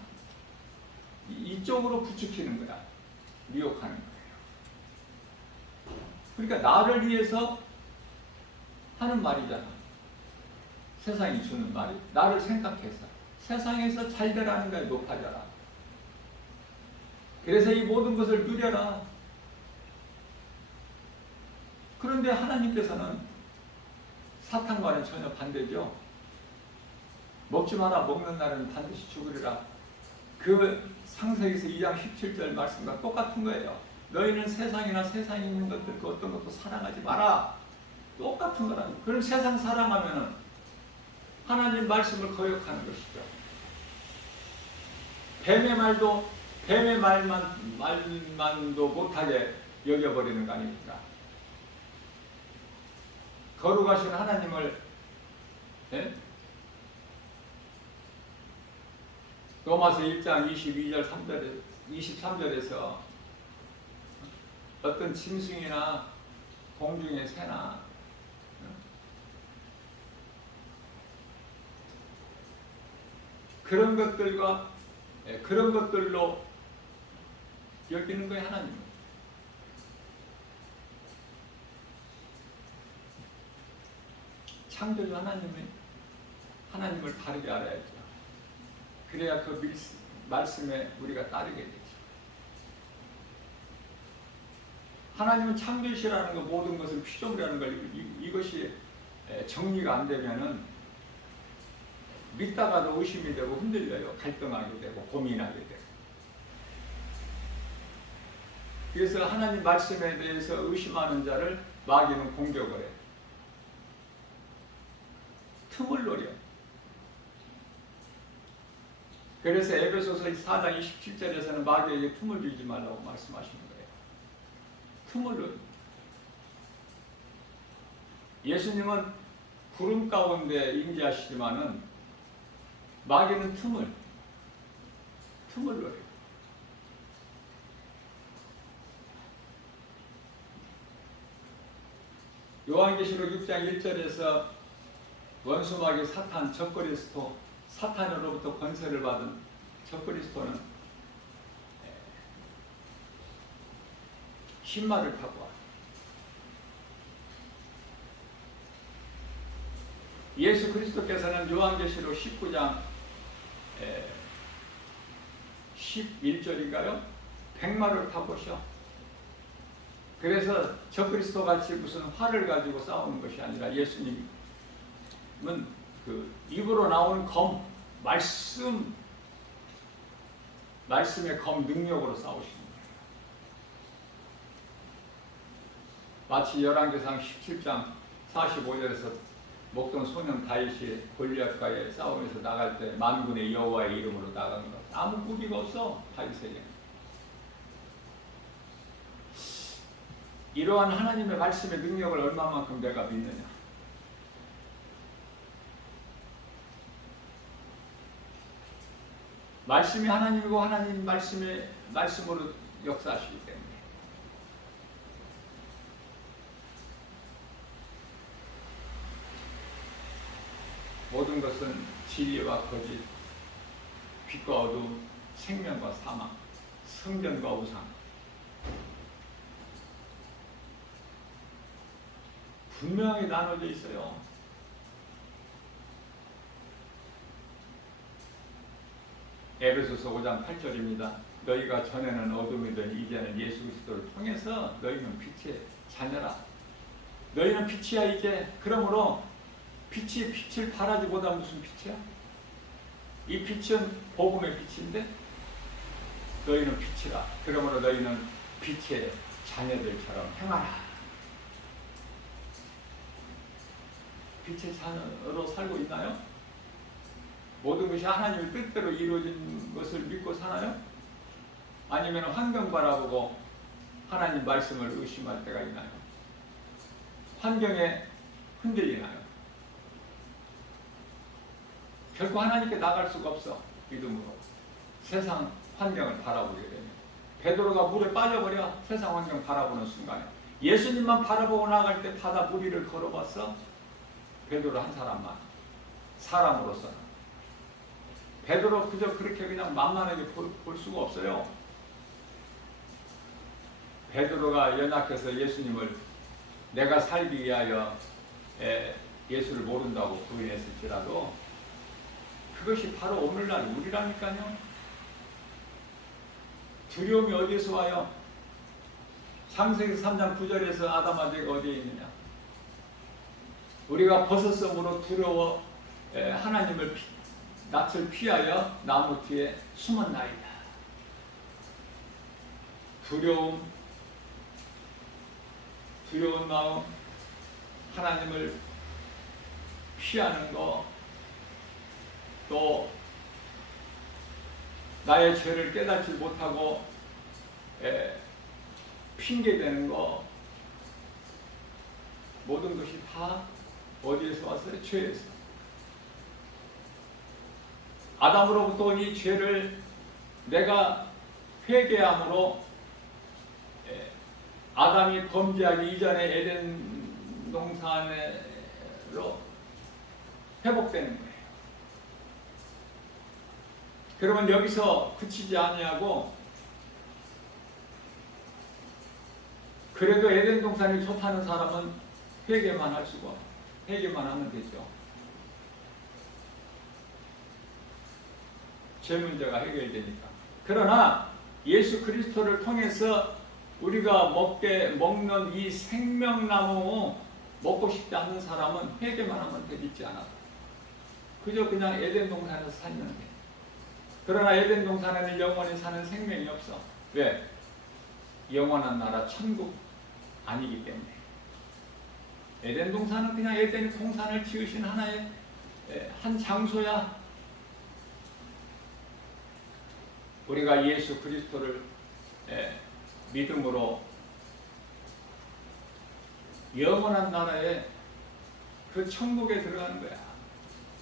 이쪽으로 부추기는 거야. 미혹하는 거예요. 그러니까 나를 위해서 하는 말이잖아. 세상이 주는 말이. 나를 생각해서 세상에서 잘 되라는 거야. 높아져라. 그래서 이 모든 것을 누려라. 그런데 하나님께서는 사탄과는 전혀 반대죠. 먹지 마라. 먹는 날은 반드시 죽으리라. 그 창세기서 2장 17절 말씀과 똑같은 거예요. 너희는 세상이나 세상에 있는 것들 그 어떤 것도 사랑하지 마라. 똑같은 거라는 거예요. 그럼 세상 사랑하면은 하나님 말씀을 거역하는 것이죠. 뱀의 말만도 못하게 여겨버리는 거 아닙니까? 거룩하신 하나님을, 예? 로마서 1장 22절 23절에서 어떤 짐승이나 공중의 새나 그런 것들로 여기는 거예요, 하나님은. 창조주 하나님을 바르게 알아야죠. 그래야 그 말씀에 우리가 따르게 되죠. 하나님은 창조주시라는 거, 모든 것을 피조물이라는 걸, 이것이 정리가 안 되면은 믿다가도 의심이 되고 흔들려요. 갈등하게 되고 고민하게 되고. 그래서 하나님 말씀에 대해서 의심하는 자를 마귀는 공격을 해요. 틈을 노려. 그래서 에베소서 4장 27절에서는 마귀에게 틈을 주지 말라고 말씀하시는 거예요. 틈을 노려. 예수님은 구름 가운데 임재하시지만은 마귀는 틈을 노려요. 요한계시록 6장 1절에서 원수 마귀 사탄 적그리스도, 사탄으로부터 권세를 받은 적그리스도는 흰말을 타고 와. 예수 그리스도께서는 요한계시록 19장 11절인가요? 백마를 타보셔. 그래서 적그리스도 같이 무슨 활을 가지고 싸우는 것이 아니라 예수님은 그 입으로 나오는 검, 말씀의 검 능력으로 싸우시는 거예요. 마치 열왕기상 17장 45절에서 목동 소년 다윗이 골리앗과의 싸움에서 나갈 때 만군의 여호와의 이름으로 나가는 것. 아무 무기가 없어, 다윗에게. 이러한 하나님의 말씀의 능력을 얼마만큼 내가 믿느냐. 말씀이 하나님이고 하나님 말씀으로 역사하시기 때문에. 모든 것은 진리와 거짓, 빛과 어두움, 생명과 사망, 성전과 우상, 분명히 나눠져 있어요. 에베소서 5장 8절입니다. 너희가 전에는 어둠이더니 이제는 예수 그리스도를 통해서 너희는 빛의 자녀라. 너희는 빛이야 이제. 그러므로 빛이 빛을 발하지 못한 무슨 빛이야? 이 빛은 복음의 빛인데 너희는 빛이라. 그러므로 너희는 빛의 자녀들처럼 행하라. 빛의 자녀로 살고 있나요? 모든 것이 하나님의 뜻대로 이루어진 것을 믿고 사나요? 아니면 환경 바라보고 하나님 말씀을 의심할 때가 있나요? 환경에 흔들리나요? 결코 하나님께 나갈 수가 없어. 믿음으로 세상 환경을 바라보게 되면 베드로가 물에 빠져버려. 세상 환경 바라보는 순간에 예수님만 바라보고 나갈 때 바다 물 위를 걸어봤어. 베드로 한 사람만, 사람으로서는. 베드로 그저 그렇게 그냥 만만하게 볼 수가 없어요. 베드로가 연약해서 예수님을 내가 살기 위하여 예수를 모른다고 부인했을지라도 그것이 바로 오늘날 우리라니까요. 두려움이 어디에서 와요? 창세기 3장 9절에서 아담 아재가 어디에 있느냐? 우리가 벗었으므로 두려워 하나님을 낯을 피하여 나무 뒤에 숨었나이다. 두려움, 두려운 마음, 하나님을 피하는 거, 또 나의 죄를 깨닫지 못하고 핑계대는 거, 모든 것이 다 어디에서 왔어요? 죄에서. 아담으로부터 온 이 죄를 내가 회개함으로 아담이 범죄하기 이전에 에덴 동산으로 회복되는 거예요. 그러면 여기서 그치지 아니하고, 그래도 에덴 동산이 좋다는 사람은 회개만 할 수가, 회개만 하면 되죠. 죄 문제가 해결되니까. 그러나 예수 그리스도를 통해서 우리가 먹는 이 생명나무 먹고 싶지 않는 사람은 회개만 하면 돼. 믿지 않아도. 그저 그냥 에덴 동산에서 살면 돼. 그러나 에덴 동산에는 영원히 사는 생명이 없어. 왜? 영원한 나라 천국 아니기 때문에. 에덴 동산은 그냥 에덴 동산을 지으신 하나의 한 장소야. 우리가 예수 그리스도를 믿음으로 영원한 나라에 그 천국에 들어가는 거야.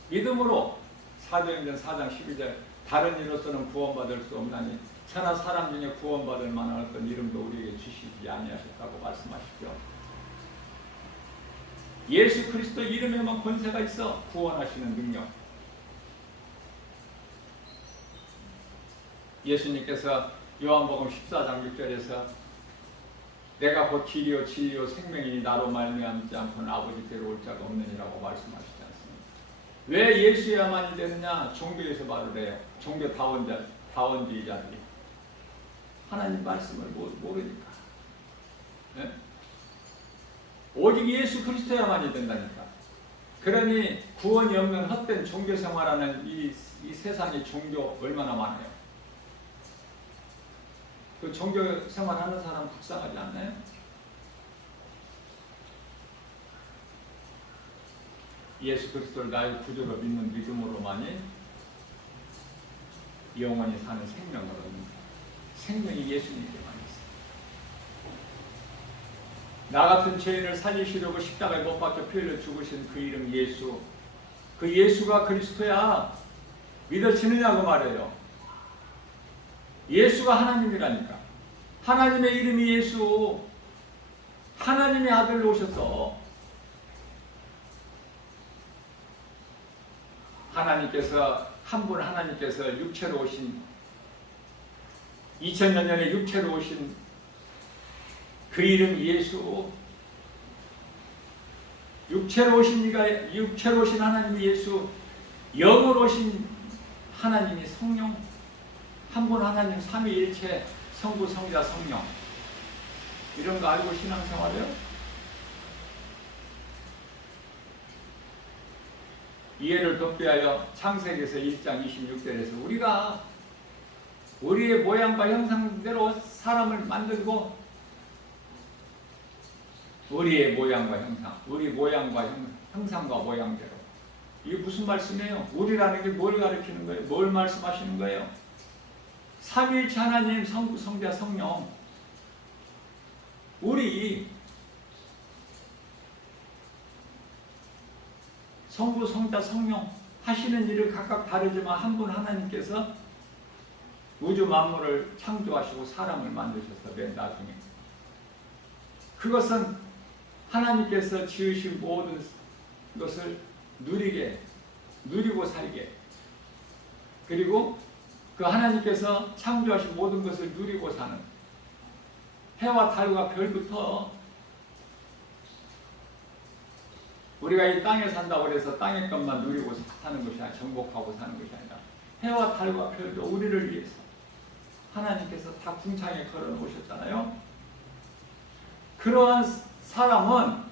믿음으로. 사도행전 4장 12절 다른 이로서는 구원받을 수 없나니 천하 사람 중에 구원받을 만한 어떤 이름도 우리에게 주시지 아니하셨다고 말씀하시죠. 예수 그리스도 이름에만 권세가 있어. 구원하시는 능력. 예수님께서 요한복음 14장 6절에서 내가 곧 길이요 진리요 생명이니 나로 말미암지 않고는 아버지께로 올 자가 없느니라고 말씀하시지 않습니까? 왜 예수야만이 되느냐? 종교에서 말을 해요. 종교 다원주의자들이 하나님 말씀을 모르니까. 네? 오직 예수 그리스도야만이 된다니까. 그러니 구원이 없는 헛된 종교 생활하는 이 세상의 종교 얼마나 많아요. 그 종교 생활하는 사람 불쌍하지 않나요? 예수 그리스도를 나의 구주로 믿는 믿음으로만이 영원히 사는 생명을 얻는 생명이 예수님께만 있어요. 나 같은 죄인을 살리시려고 십자가에 못 박혀 피 흘려 죽으신 그 이름 예수, 그 예수가 그리스도야. 믿어지느냐고 말해요. 예수가 하나님이라니까. 하나님의 이름이 예수. 하나님의 아들로 오셨어. 하나님께서 한 분 하나님께서 육체로 오신 2000년 전에 육체로 오신 그 이름 예수. 육체로 오신 하나님이 예수. 영으로 오신 하나님이 성령. 한 분 하나님 삼위일체 성부 성자 성령. 이런 거 알고 신앙생활해요? 이해를 돕기 위하여 창세기에서 1장 26절에서 우리가 우리의 모양과 형상대로 사람을 만들고, 우리의 모양과 형상, 우리 모양과 형상과 모양대로. 이게 무슨 말씀이에요? 우리라는 게 뭘 가르치는 거예요? 뭘 말씀하시는 거예요? 삼위일체 하나님 성부 성자 성령. 우리 성부 성자 성령 하시는 일을 각각 다르지만 한 분 하나님께서 우주 만물을 창조하시고 사람을 만드셨어. 맨 나중에 그것은 하나님께서 지으신 모든 것을 누리고 살게, 그리고 그 하나님께서 창조하신 모든 것을 누리고 사는, 해와 달과 별부터, 우리가 이 땅에 산다고 해서 땅의 것만 누리고 사는 것이 아니라, 정복하고 사는 것이 아니라 해와 달과 별도 우리를 위해서 하나님께서 다 궁창에 걸어 놓으셨잖아요. 그러한 사람은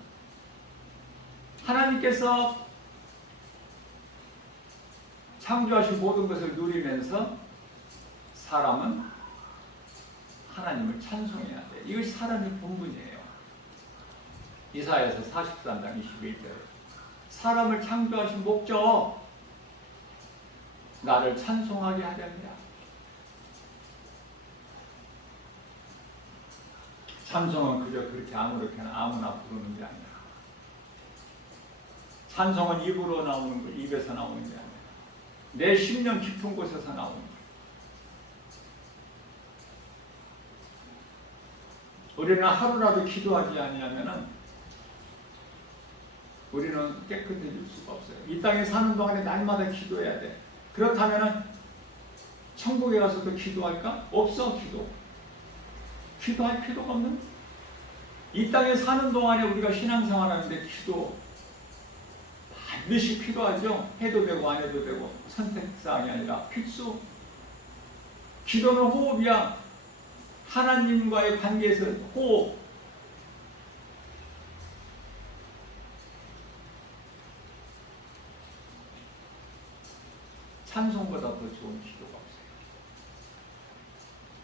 하나님께서 창조하신 모든 것을 누리면서 사람은 하나님을 찬송해야 돼. 이것이 사람의 본분이에요. 이사야서 43장 21절. 사람을 창조하신 목적, 나를 찬송하게 하렵니다. 찬송은 그저 그렇게 아무렇게나 아무나 부르는 게 아니라, 찬송은 입으로 나오는 거, 입에서 나오는 게 아니라 내 심령 깊은 곳에서 나오는 거. 우리는 하루라도 기도하지 아니하면은 우리는 깨끗해질 수가 없어요. 이 땅에 사는 동안에 날마다 기도해야 돼. 그렇다면은 천국에 가서도 기도할까? 없어. 기도할 필요가 없는. 이 땅에 사는 동안에 우리가 신앙생활하는데 기도 반드시 필요하죠. 해도 되고 안 해도 되고 선택사항이 아니라 필수. 기도는 호흡이야. 하나님과의 관계에서 호흡. 찬송보다 더 좋은 기도가 없어요.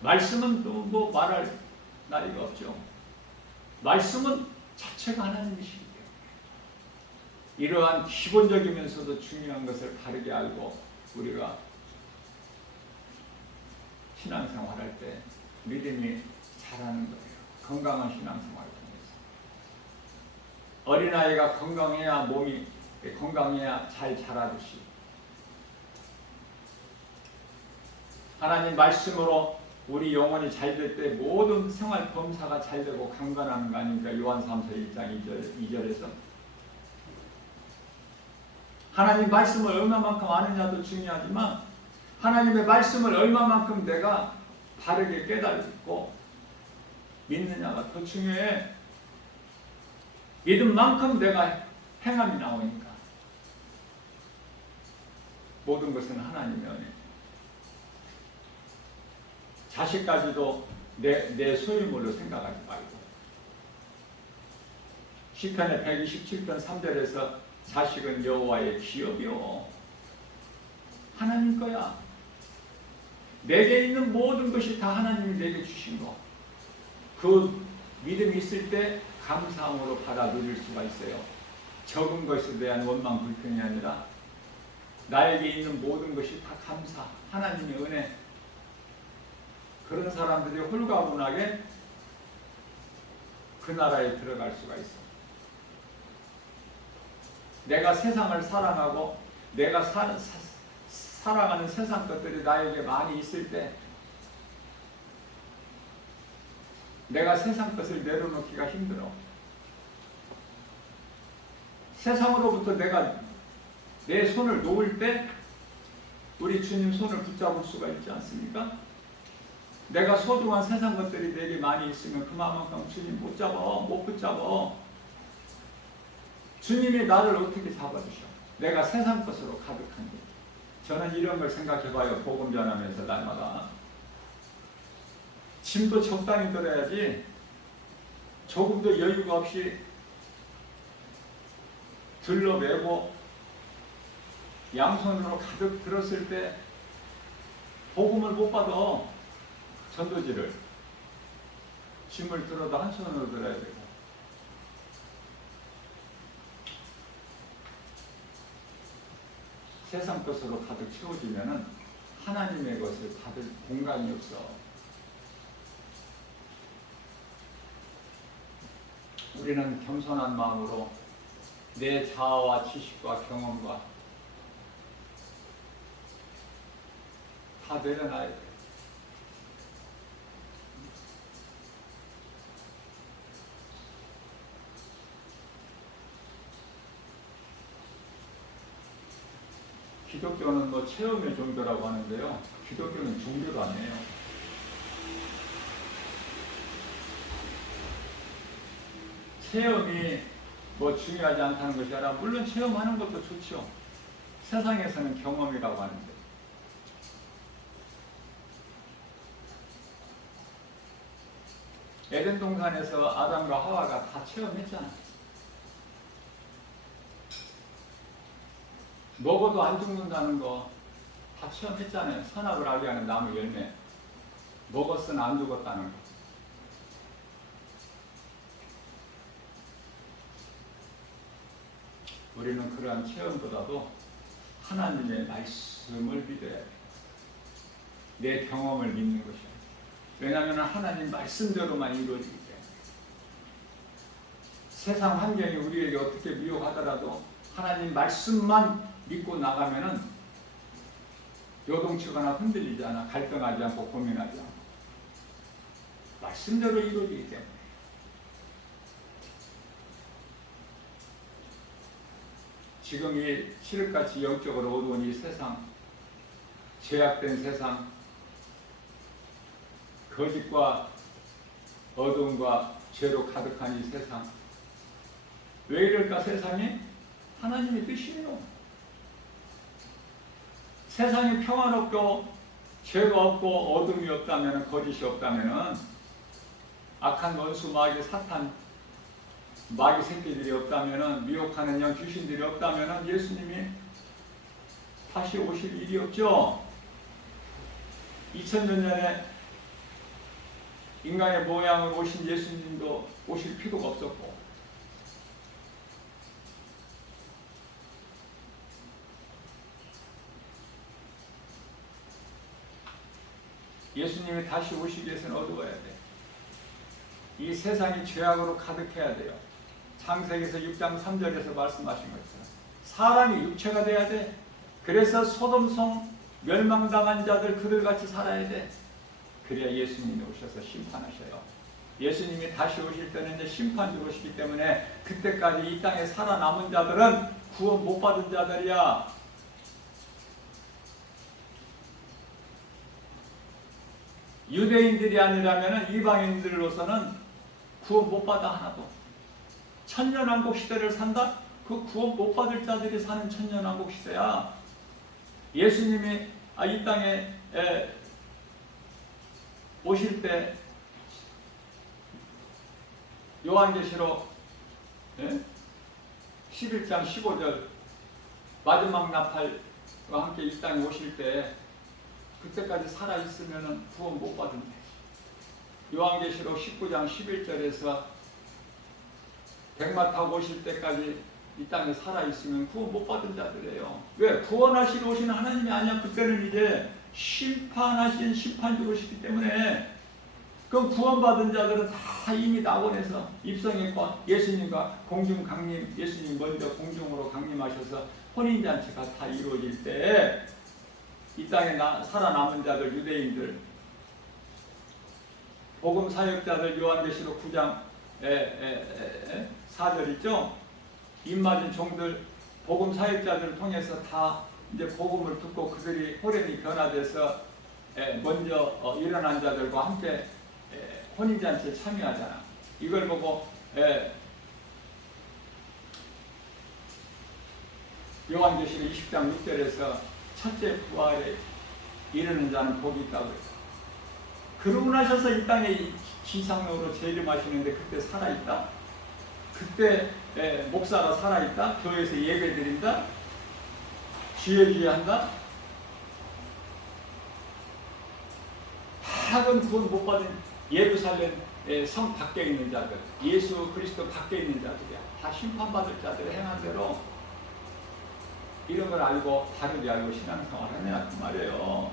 말씀은 또 뭐 말할 나위가 없죠. 말씀은 자체가 하나님이시기 때문에 이러한 기본적이면서도 중요한 것을 바르게 알고 우리가 신앙생활할 때 믿음이 자라는 거예요. 건강한 신앙생활을 통해서. 어린아이가 건강해야 몸이 건강해야 잘 자라듯이 하나님 말씀으로 우리 영혼이 잘 될 때 모든 생활 범사가 잘 되고 강건하는 거 아닙니까? 요한삼서 1장 2절에서 하나님 말씀을 얼마만큼 아느냐도 중요하지만 하나님의 말씀을 얼마만큼 내가 바르게 깨달고 믿느냐가 더 중요해. 믿은 만큼 내가 행함이 나오니까. 모든 것은 하나님의 은혜. 자식까지도 내 소유물로 생각하지 말고. 시편의 127편 3절에서 자식은 여호와의 기업이요 하나님 거야. 내게 있는 모든 것이 다 하나님이 내게 주신 거. 그 믿음이 있을 때 감사함으로 받아 누릴 수가 있어요. 적은 것에 대한 원망 불평이 아니라 나에게 있는 모든 것이 다 감사, 하나님의 은혜. 그런 사람들이 홀가분하게 그 나라에 들어갈 수가 있어. 내가 세상을 사랑하고 내가 살아가는 세상 것들이 나에게 많이 있을 때 내가 세상 것을 내려놓기가 힘들어. 세상으로부터 내가 내 손을 놓을 때 우리 주님 손을 붙잡을 수가 있지 않습니까? 내가 소중한 세상 것들이 내게 많이 있으면 그만큼 주님 못 붙잡아. 주님이 나를 어떻게 잡아주셔? 내가 세상 것으로 가득한 게. 저는 이런 걸 생각해봐요. 복음 전하면서 날마다. 짐도 적당히 들어야지 조금도 여유가 없이 들러매고 양손으로 가득 들었을 때 복음을 못 받아. 전도지를 짐을 들어도 한 손으로 들어야 되고 세상 것으로 가득 채워지면은 하나님의 것을 받을 공간이 없어. 우리는 겸손한 마음으로 내 자아와 지식과 경험과 다 내려놔야 돼. 기독교는 뭐 체험의 종교라고 하는데요. 기독교는 종교도 아니에요. 체험이 뭐 중요하지 않다는 것이 아니라 물론 체험하는 것도 좋죠. 세상에서는 경험이라고 하는데 에덴 동산에서 아담과 하와가 다 체험했잖아. 먹어도 안 죽는다는 거 다 체험했잖아요. 선악을 알게 하는 나무 열매 먹었으나 안 죽었다는 거. 우리는 그러한 체험보다도 하나님의 말씀을 믿어야 돼. 내 경험을 믿는 것이야. 왜냐하면 하나님 말씀대로만 이루어지기 때문에. 세상 환경이 우리에게 어떻게 미혹하더라도 하나님 말씀만 믿고 나가면은 요동치거나 흔들리지 않아. 갈등하지 않고 고민하지 않고. 말씀대로 이루어지기 때문에. 지금 이 칠흑같이 영적으로 어두운 이 세상, 죄악된 세상, 거짓과 어둠과 죄로 가득한 이 세상, 왜 이럴까? 세상이 하나님의 뜻이에요. 세상이 평안없고 죄가 없고 어둠이 없다면, 거짓이 없다면, 악한 원수 마귀 사탄 마귀 새끼들이 없다면, 미혹하는 영 귀신들이 없다면 예수님이 다시 오실 일이 없죠. 2000년 전에 인간의 모양으로 오신 예수님도 오실 필요가 없었고, 예수님이 다시 오시기 위해서는 어두워야 돼. 이 세상이 죄악으로 가득해야 돼요. 창세기에서 6장 3절에서 말씀하신 것처럼 사람이 육체가 돼야 돼. 그래서 소돔성 멸망당한 자들 그들같이 살아야 돼. 그래야 예수님이 오셔서 심판하셔요. 예수님이 다시 오실 때는 이제 심판주로 오시기 때문에 그때까지 이 땅에 살아남은 자들은 구원 못 받은 자들이야. 유대인들이 아니라면 이방인들로서는 구원 못 받아. 하나도. 천년왕국 시대를 산다? 그 구원 못 받을 자들이 사는 천년왕국 시대야. 예수님이 이 땅에 오실 때 요한계시록 11장 15절 마지막 나팔과 함께 이 땅에 오실 때 그때까지 살아있으면 구원 못 받은 거지. 요한계시록 19장 11절에서 백마 타고 오실 때까지 이 땅에 살아있으면 구원 못 받은 자들이에요. 왜? 구원하시러 오시는 하나님이 아니야. 그때는 이제 심판하신 심판주로 오시기 때문에. 그럼 구원받은 자들은 다 이미 낙원에서 입성했고 예수님과 공중 강림, 예수님 먼저 공중으로 강림하셔서 혼인잔치가 다 이루어질 때 이 땅에 살아남은 자들, 유대인들, 복음 사역자들, 요한계시록 9장 4절 있죠? 입맞은 종들, 복음 사역자들을 통해서 다 이제 복음을 듣고 그들이 호련히 변화돼서 먼저 일어난 자들과 함께 혼인잔치에 참여하잖아. 이걸 보고 요한계시록 20장 6절에서 첫째 부활에 이르는 자는 복이 있다고 했어. 그러고 나셔서 이 땅에 지상으로 재림하시는데 그때 살아있다? 그때 목사가 살아있다? 교회에서 예배 드린다? 주의한다? 다 구원 못 받은 예루살렘 성 밖에 있는 자들, 예수 그리스도 밖에 있는 자들이야. 다 심판받을 자들의 행한 대로 이런 걸 알고 다르게 알고 신앙생활을 하냐 그 말이에요.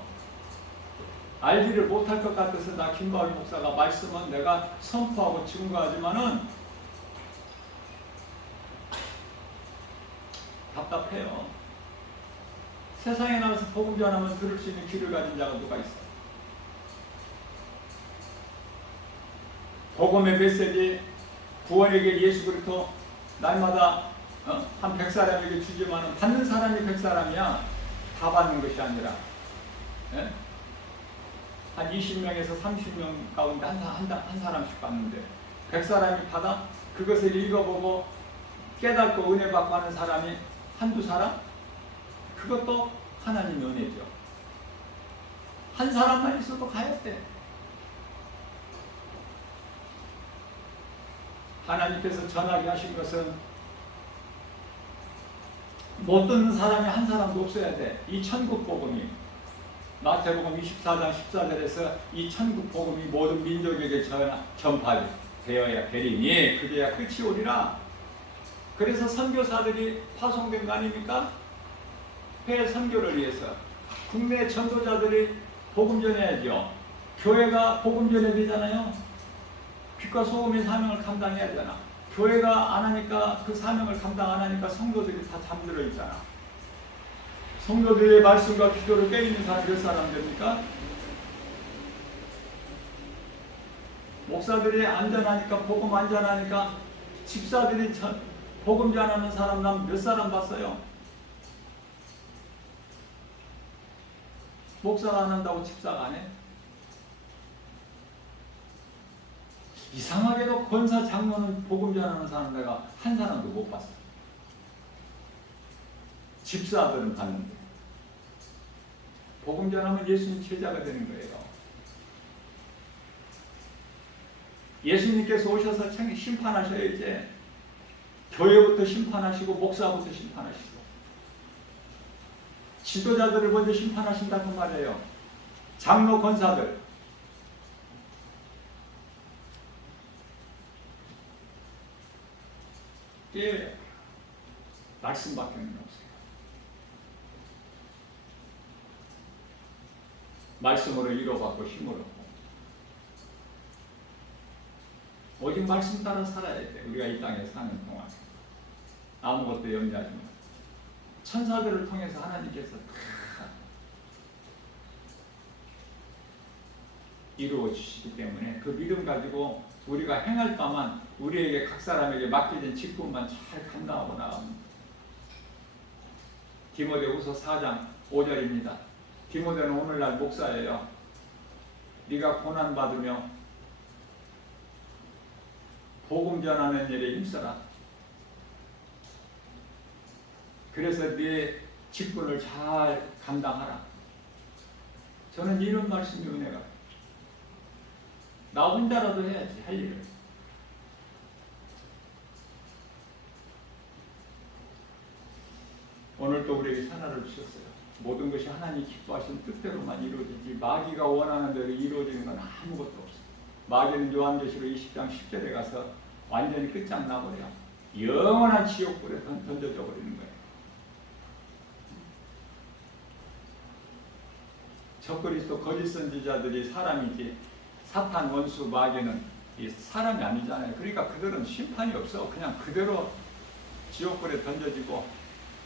알지를 못할 것 같아서 나 김바울 목사가 말씀은 내가 선포하고 증거하지만은 답답해요. 세상에 나가서 복음 전하면 들을 수 있는 귀를 가진 자가 누가 있어? 복음의 메시지, 구원에게 예수 그리스도 날마다 한 100사람에게 주지만 받는 사람이 100사람이야. 다 받는 것이 아니라 한 20명에서 30명 가운데 한 사람씩 받는데 100사람이 받아 그것을 읽어보고 깨닫고 은혜 받고 하는 사람이 한두 사람? 그것도 하나님의 은혜죠. 한 사람만 있어도 가야 돼. 하나님께서 전하게 하신 것은 못 듣는 사람이 한 사람도 없어야 돼. 이 천국 복음이 마태복음 24장 14절에서 이 천국 복음이 모든 민족에게 전파되어야 되리니 그래야 끝이 오리라. 그래서 선교사들이 파송된 거 아닙니까? 해외 선교를 위해서 국내 전도자들이 복음 전해야죠. 교회가 복음 전해야 되잖아요. 빛과 소금의 사명을 감당해야 되잖아. 교회가 안 하니까, 그 사명을 감당 안 하니까 성도들이 다 잠들어 있잖아. 성도들의 말씀과 기도를 깨있는 사람 몇 사람 됩니까? 목사들이 안전하니까, 복음 안전하니까 집사들이 복음 전하는 사람 난 몇 사람 봤어요? 목사가 안 한다고 집사가 안 해? 이상하게도 권사 장로는 복음 전하는 사람 내가 한 사람도 못 봤어. 집사들은 봤는데. 복음 전하면 예수님 제자가 되는 거예요. 예수님께서 오셔서 심판하셔야 이제 교회부터 심판하시고 목사부터 심판하시고 지도자들을 먼저 심판하신다고 말이에요. 장로 권사들. 깨어야 돼요. 말씀밖에 없어요. 말씀으로 위로받고 힘을 얻고 오직 말씀 따라 살아야 돼. 우리가 이 땅에 사는 동안 아무것도 염려하지 마. 천사들을 통해서 하나님께서 다 이루어 주시기 때문에 그 믿음 가지고 우리가 행할 바만 우리에게 각 사람에게 맡겨진 직분만 잘 감당하고 나갑니다. 디모데후서 4장 5절입니다. 디모데는 오늘날 목사예요. 네가 고난 받으며 복음 전하는 일에 힘써라. 그래서 네 직분을 잘 감당하라. 저는 이런 말씀이 은혜가. 나 혼자라도 해야지, 할 일을. 오늘도 우리에게 하나를 주셨어요. 모든 것이 하나님 기뻐하신 뜻대로만 이루어지지 마귀가 원하는 대로 이루어지는 건 아무것도 없어요. 마귀는 요한계시록 20장 10절에 가서 완전히 끝장나버려. 영원한 지옥불에 던져져 버리는 거예요. 적그리스도 거짓 선지자들이 사람이지 사탄 원수 마귀는 이 사람이 아니잖아요. 그러니까 그들은 심판이 없어. 그냥 그대로 지옥불에 던져지고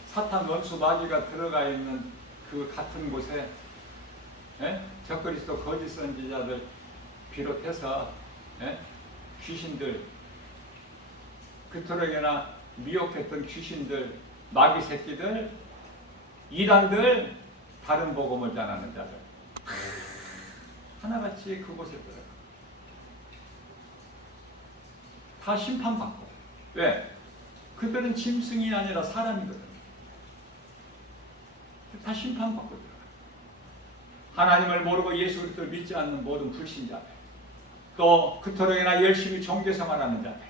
사탄 원수 마귀가 들어가 있는 그 같은 곳에 적그리스도 거짓 선지자들 비롯해서 귀신들, 그토록이나 미혹했던 귀신들, 마귀 새끼들, 이단들, 다른 복음을 전하는 자들 하나같이 그곳에 들어가. 다 심판받고. 왜? 그들은 짐승이 아니라 사람이거든. 다 심판받고 들어가. 하나님을 모르고 예수 그리스도를 믿지 않는 모든 불신자들, 또 그토록이나 열심히 종교생활하는 자들,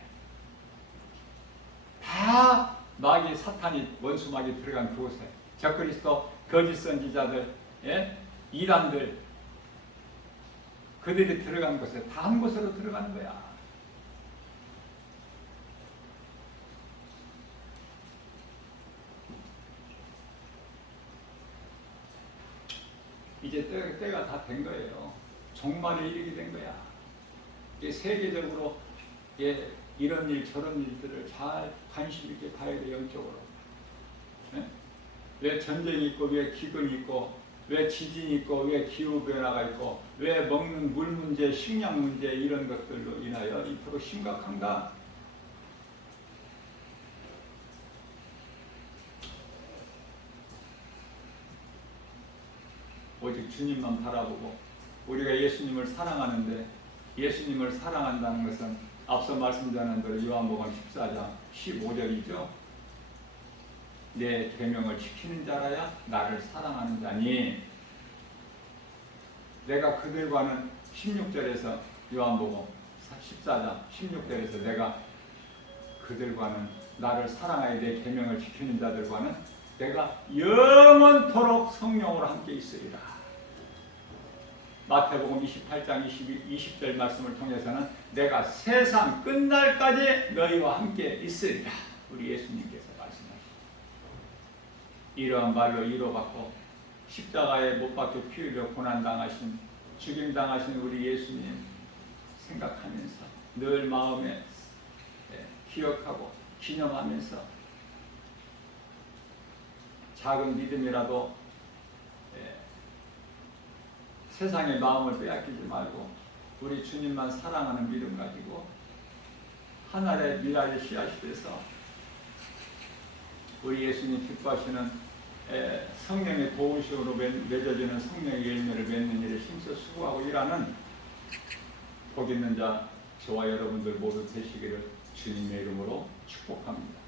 다 마귀 사탄이 원수 마귀 들어간 그곳에 적그리스도 거짓 선지자들, 이단들, 그들이 들어간 곳에 다 한 곳으로 들어가는 거야. 이제 때가 다 된 거예요. 종말의 일이 된 거야. 이게 세계적으로 이런 일 저런 일들을 잘 관심 있게 봐야 돼. 영적으로. 왜 전쟁이 있고, 왜 기근이 있고, 왜 지진이 있고, 왜 기후변화가 있고, 왜 먹는 물 문제, 식량 문제 이런 것들로 인하여 이토록 심각한가? 오직 주님만 바라보고 우리가 예수님을 사랑하는데, 예수님을 사랑한다는 것은 앞서 말씀드린 대로 요한복음 14장 15절이죠. 내 계명을 지키는 자라야 나를 사랑하는 자니. 내가 그들과는 16절에서 요한복음 14장 16절에서 내가 그들과는 나를 사랑하여 내 계명을 지키는 자들과는 내가 영원토록 성령으로 함께 있으리라. 마태복음 28장 20절 말씀을 통해서는 내가 세상 끝날까지 너희와 함께 있으리라. 우리 예수님께서 말씀하시죠. 이러한 말로 위로받고 십자가에 못 박혀 피 흘려 고난당하신, 죽임당하신 우리 예수님 생각하면서 늘 마음에 기억하고 기념하면서 작은 믿음이라도 세상의 마음을 빼앗기지 말고 우리 주님만 사랑하는 믿음 가지고 하늘의 미랄의 씨앗이 돼서 우리 예수님 기뻐하시는 성령의 도우심으로 맺어지는 성령의 열매를 맺는 일에 힘써 수고하고 일하는 복 있는 자 저와 여러분들 모두 되시기를 주님의 이름으로 축복합니다.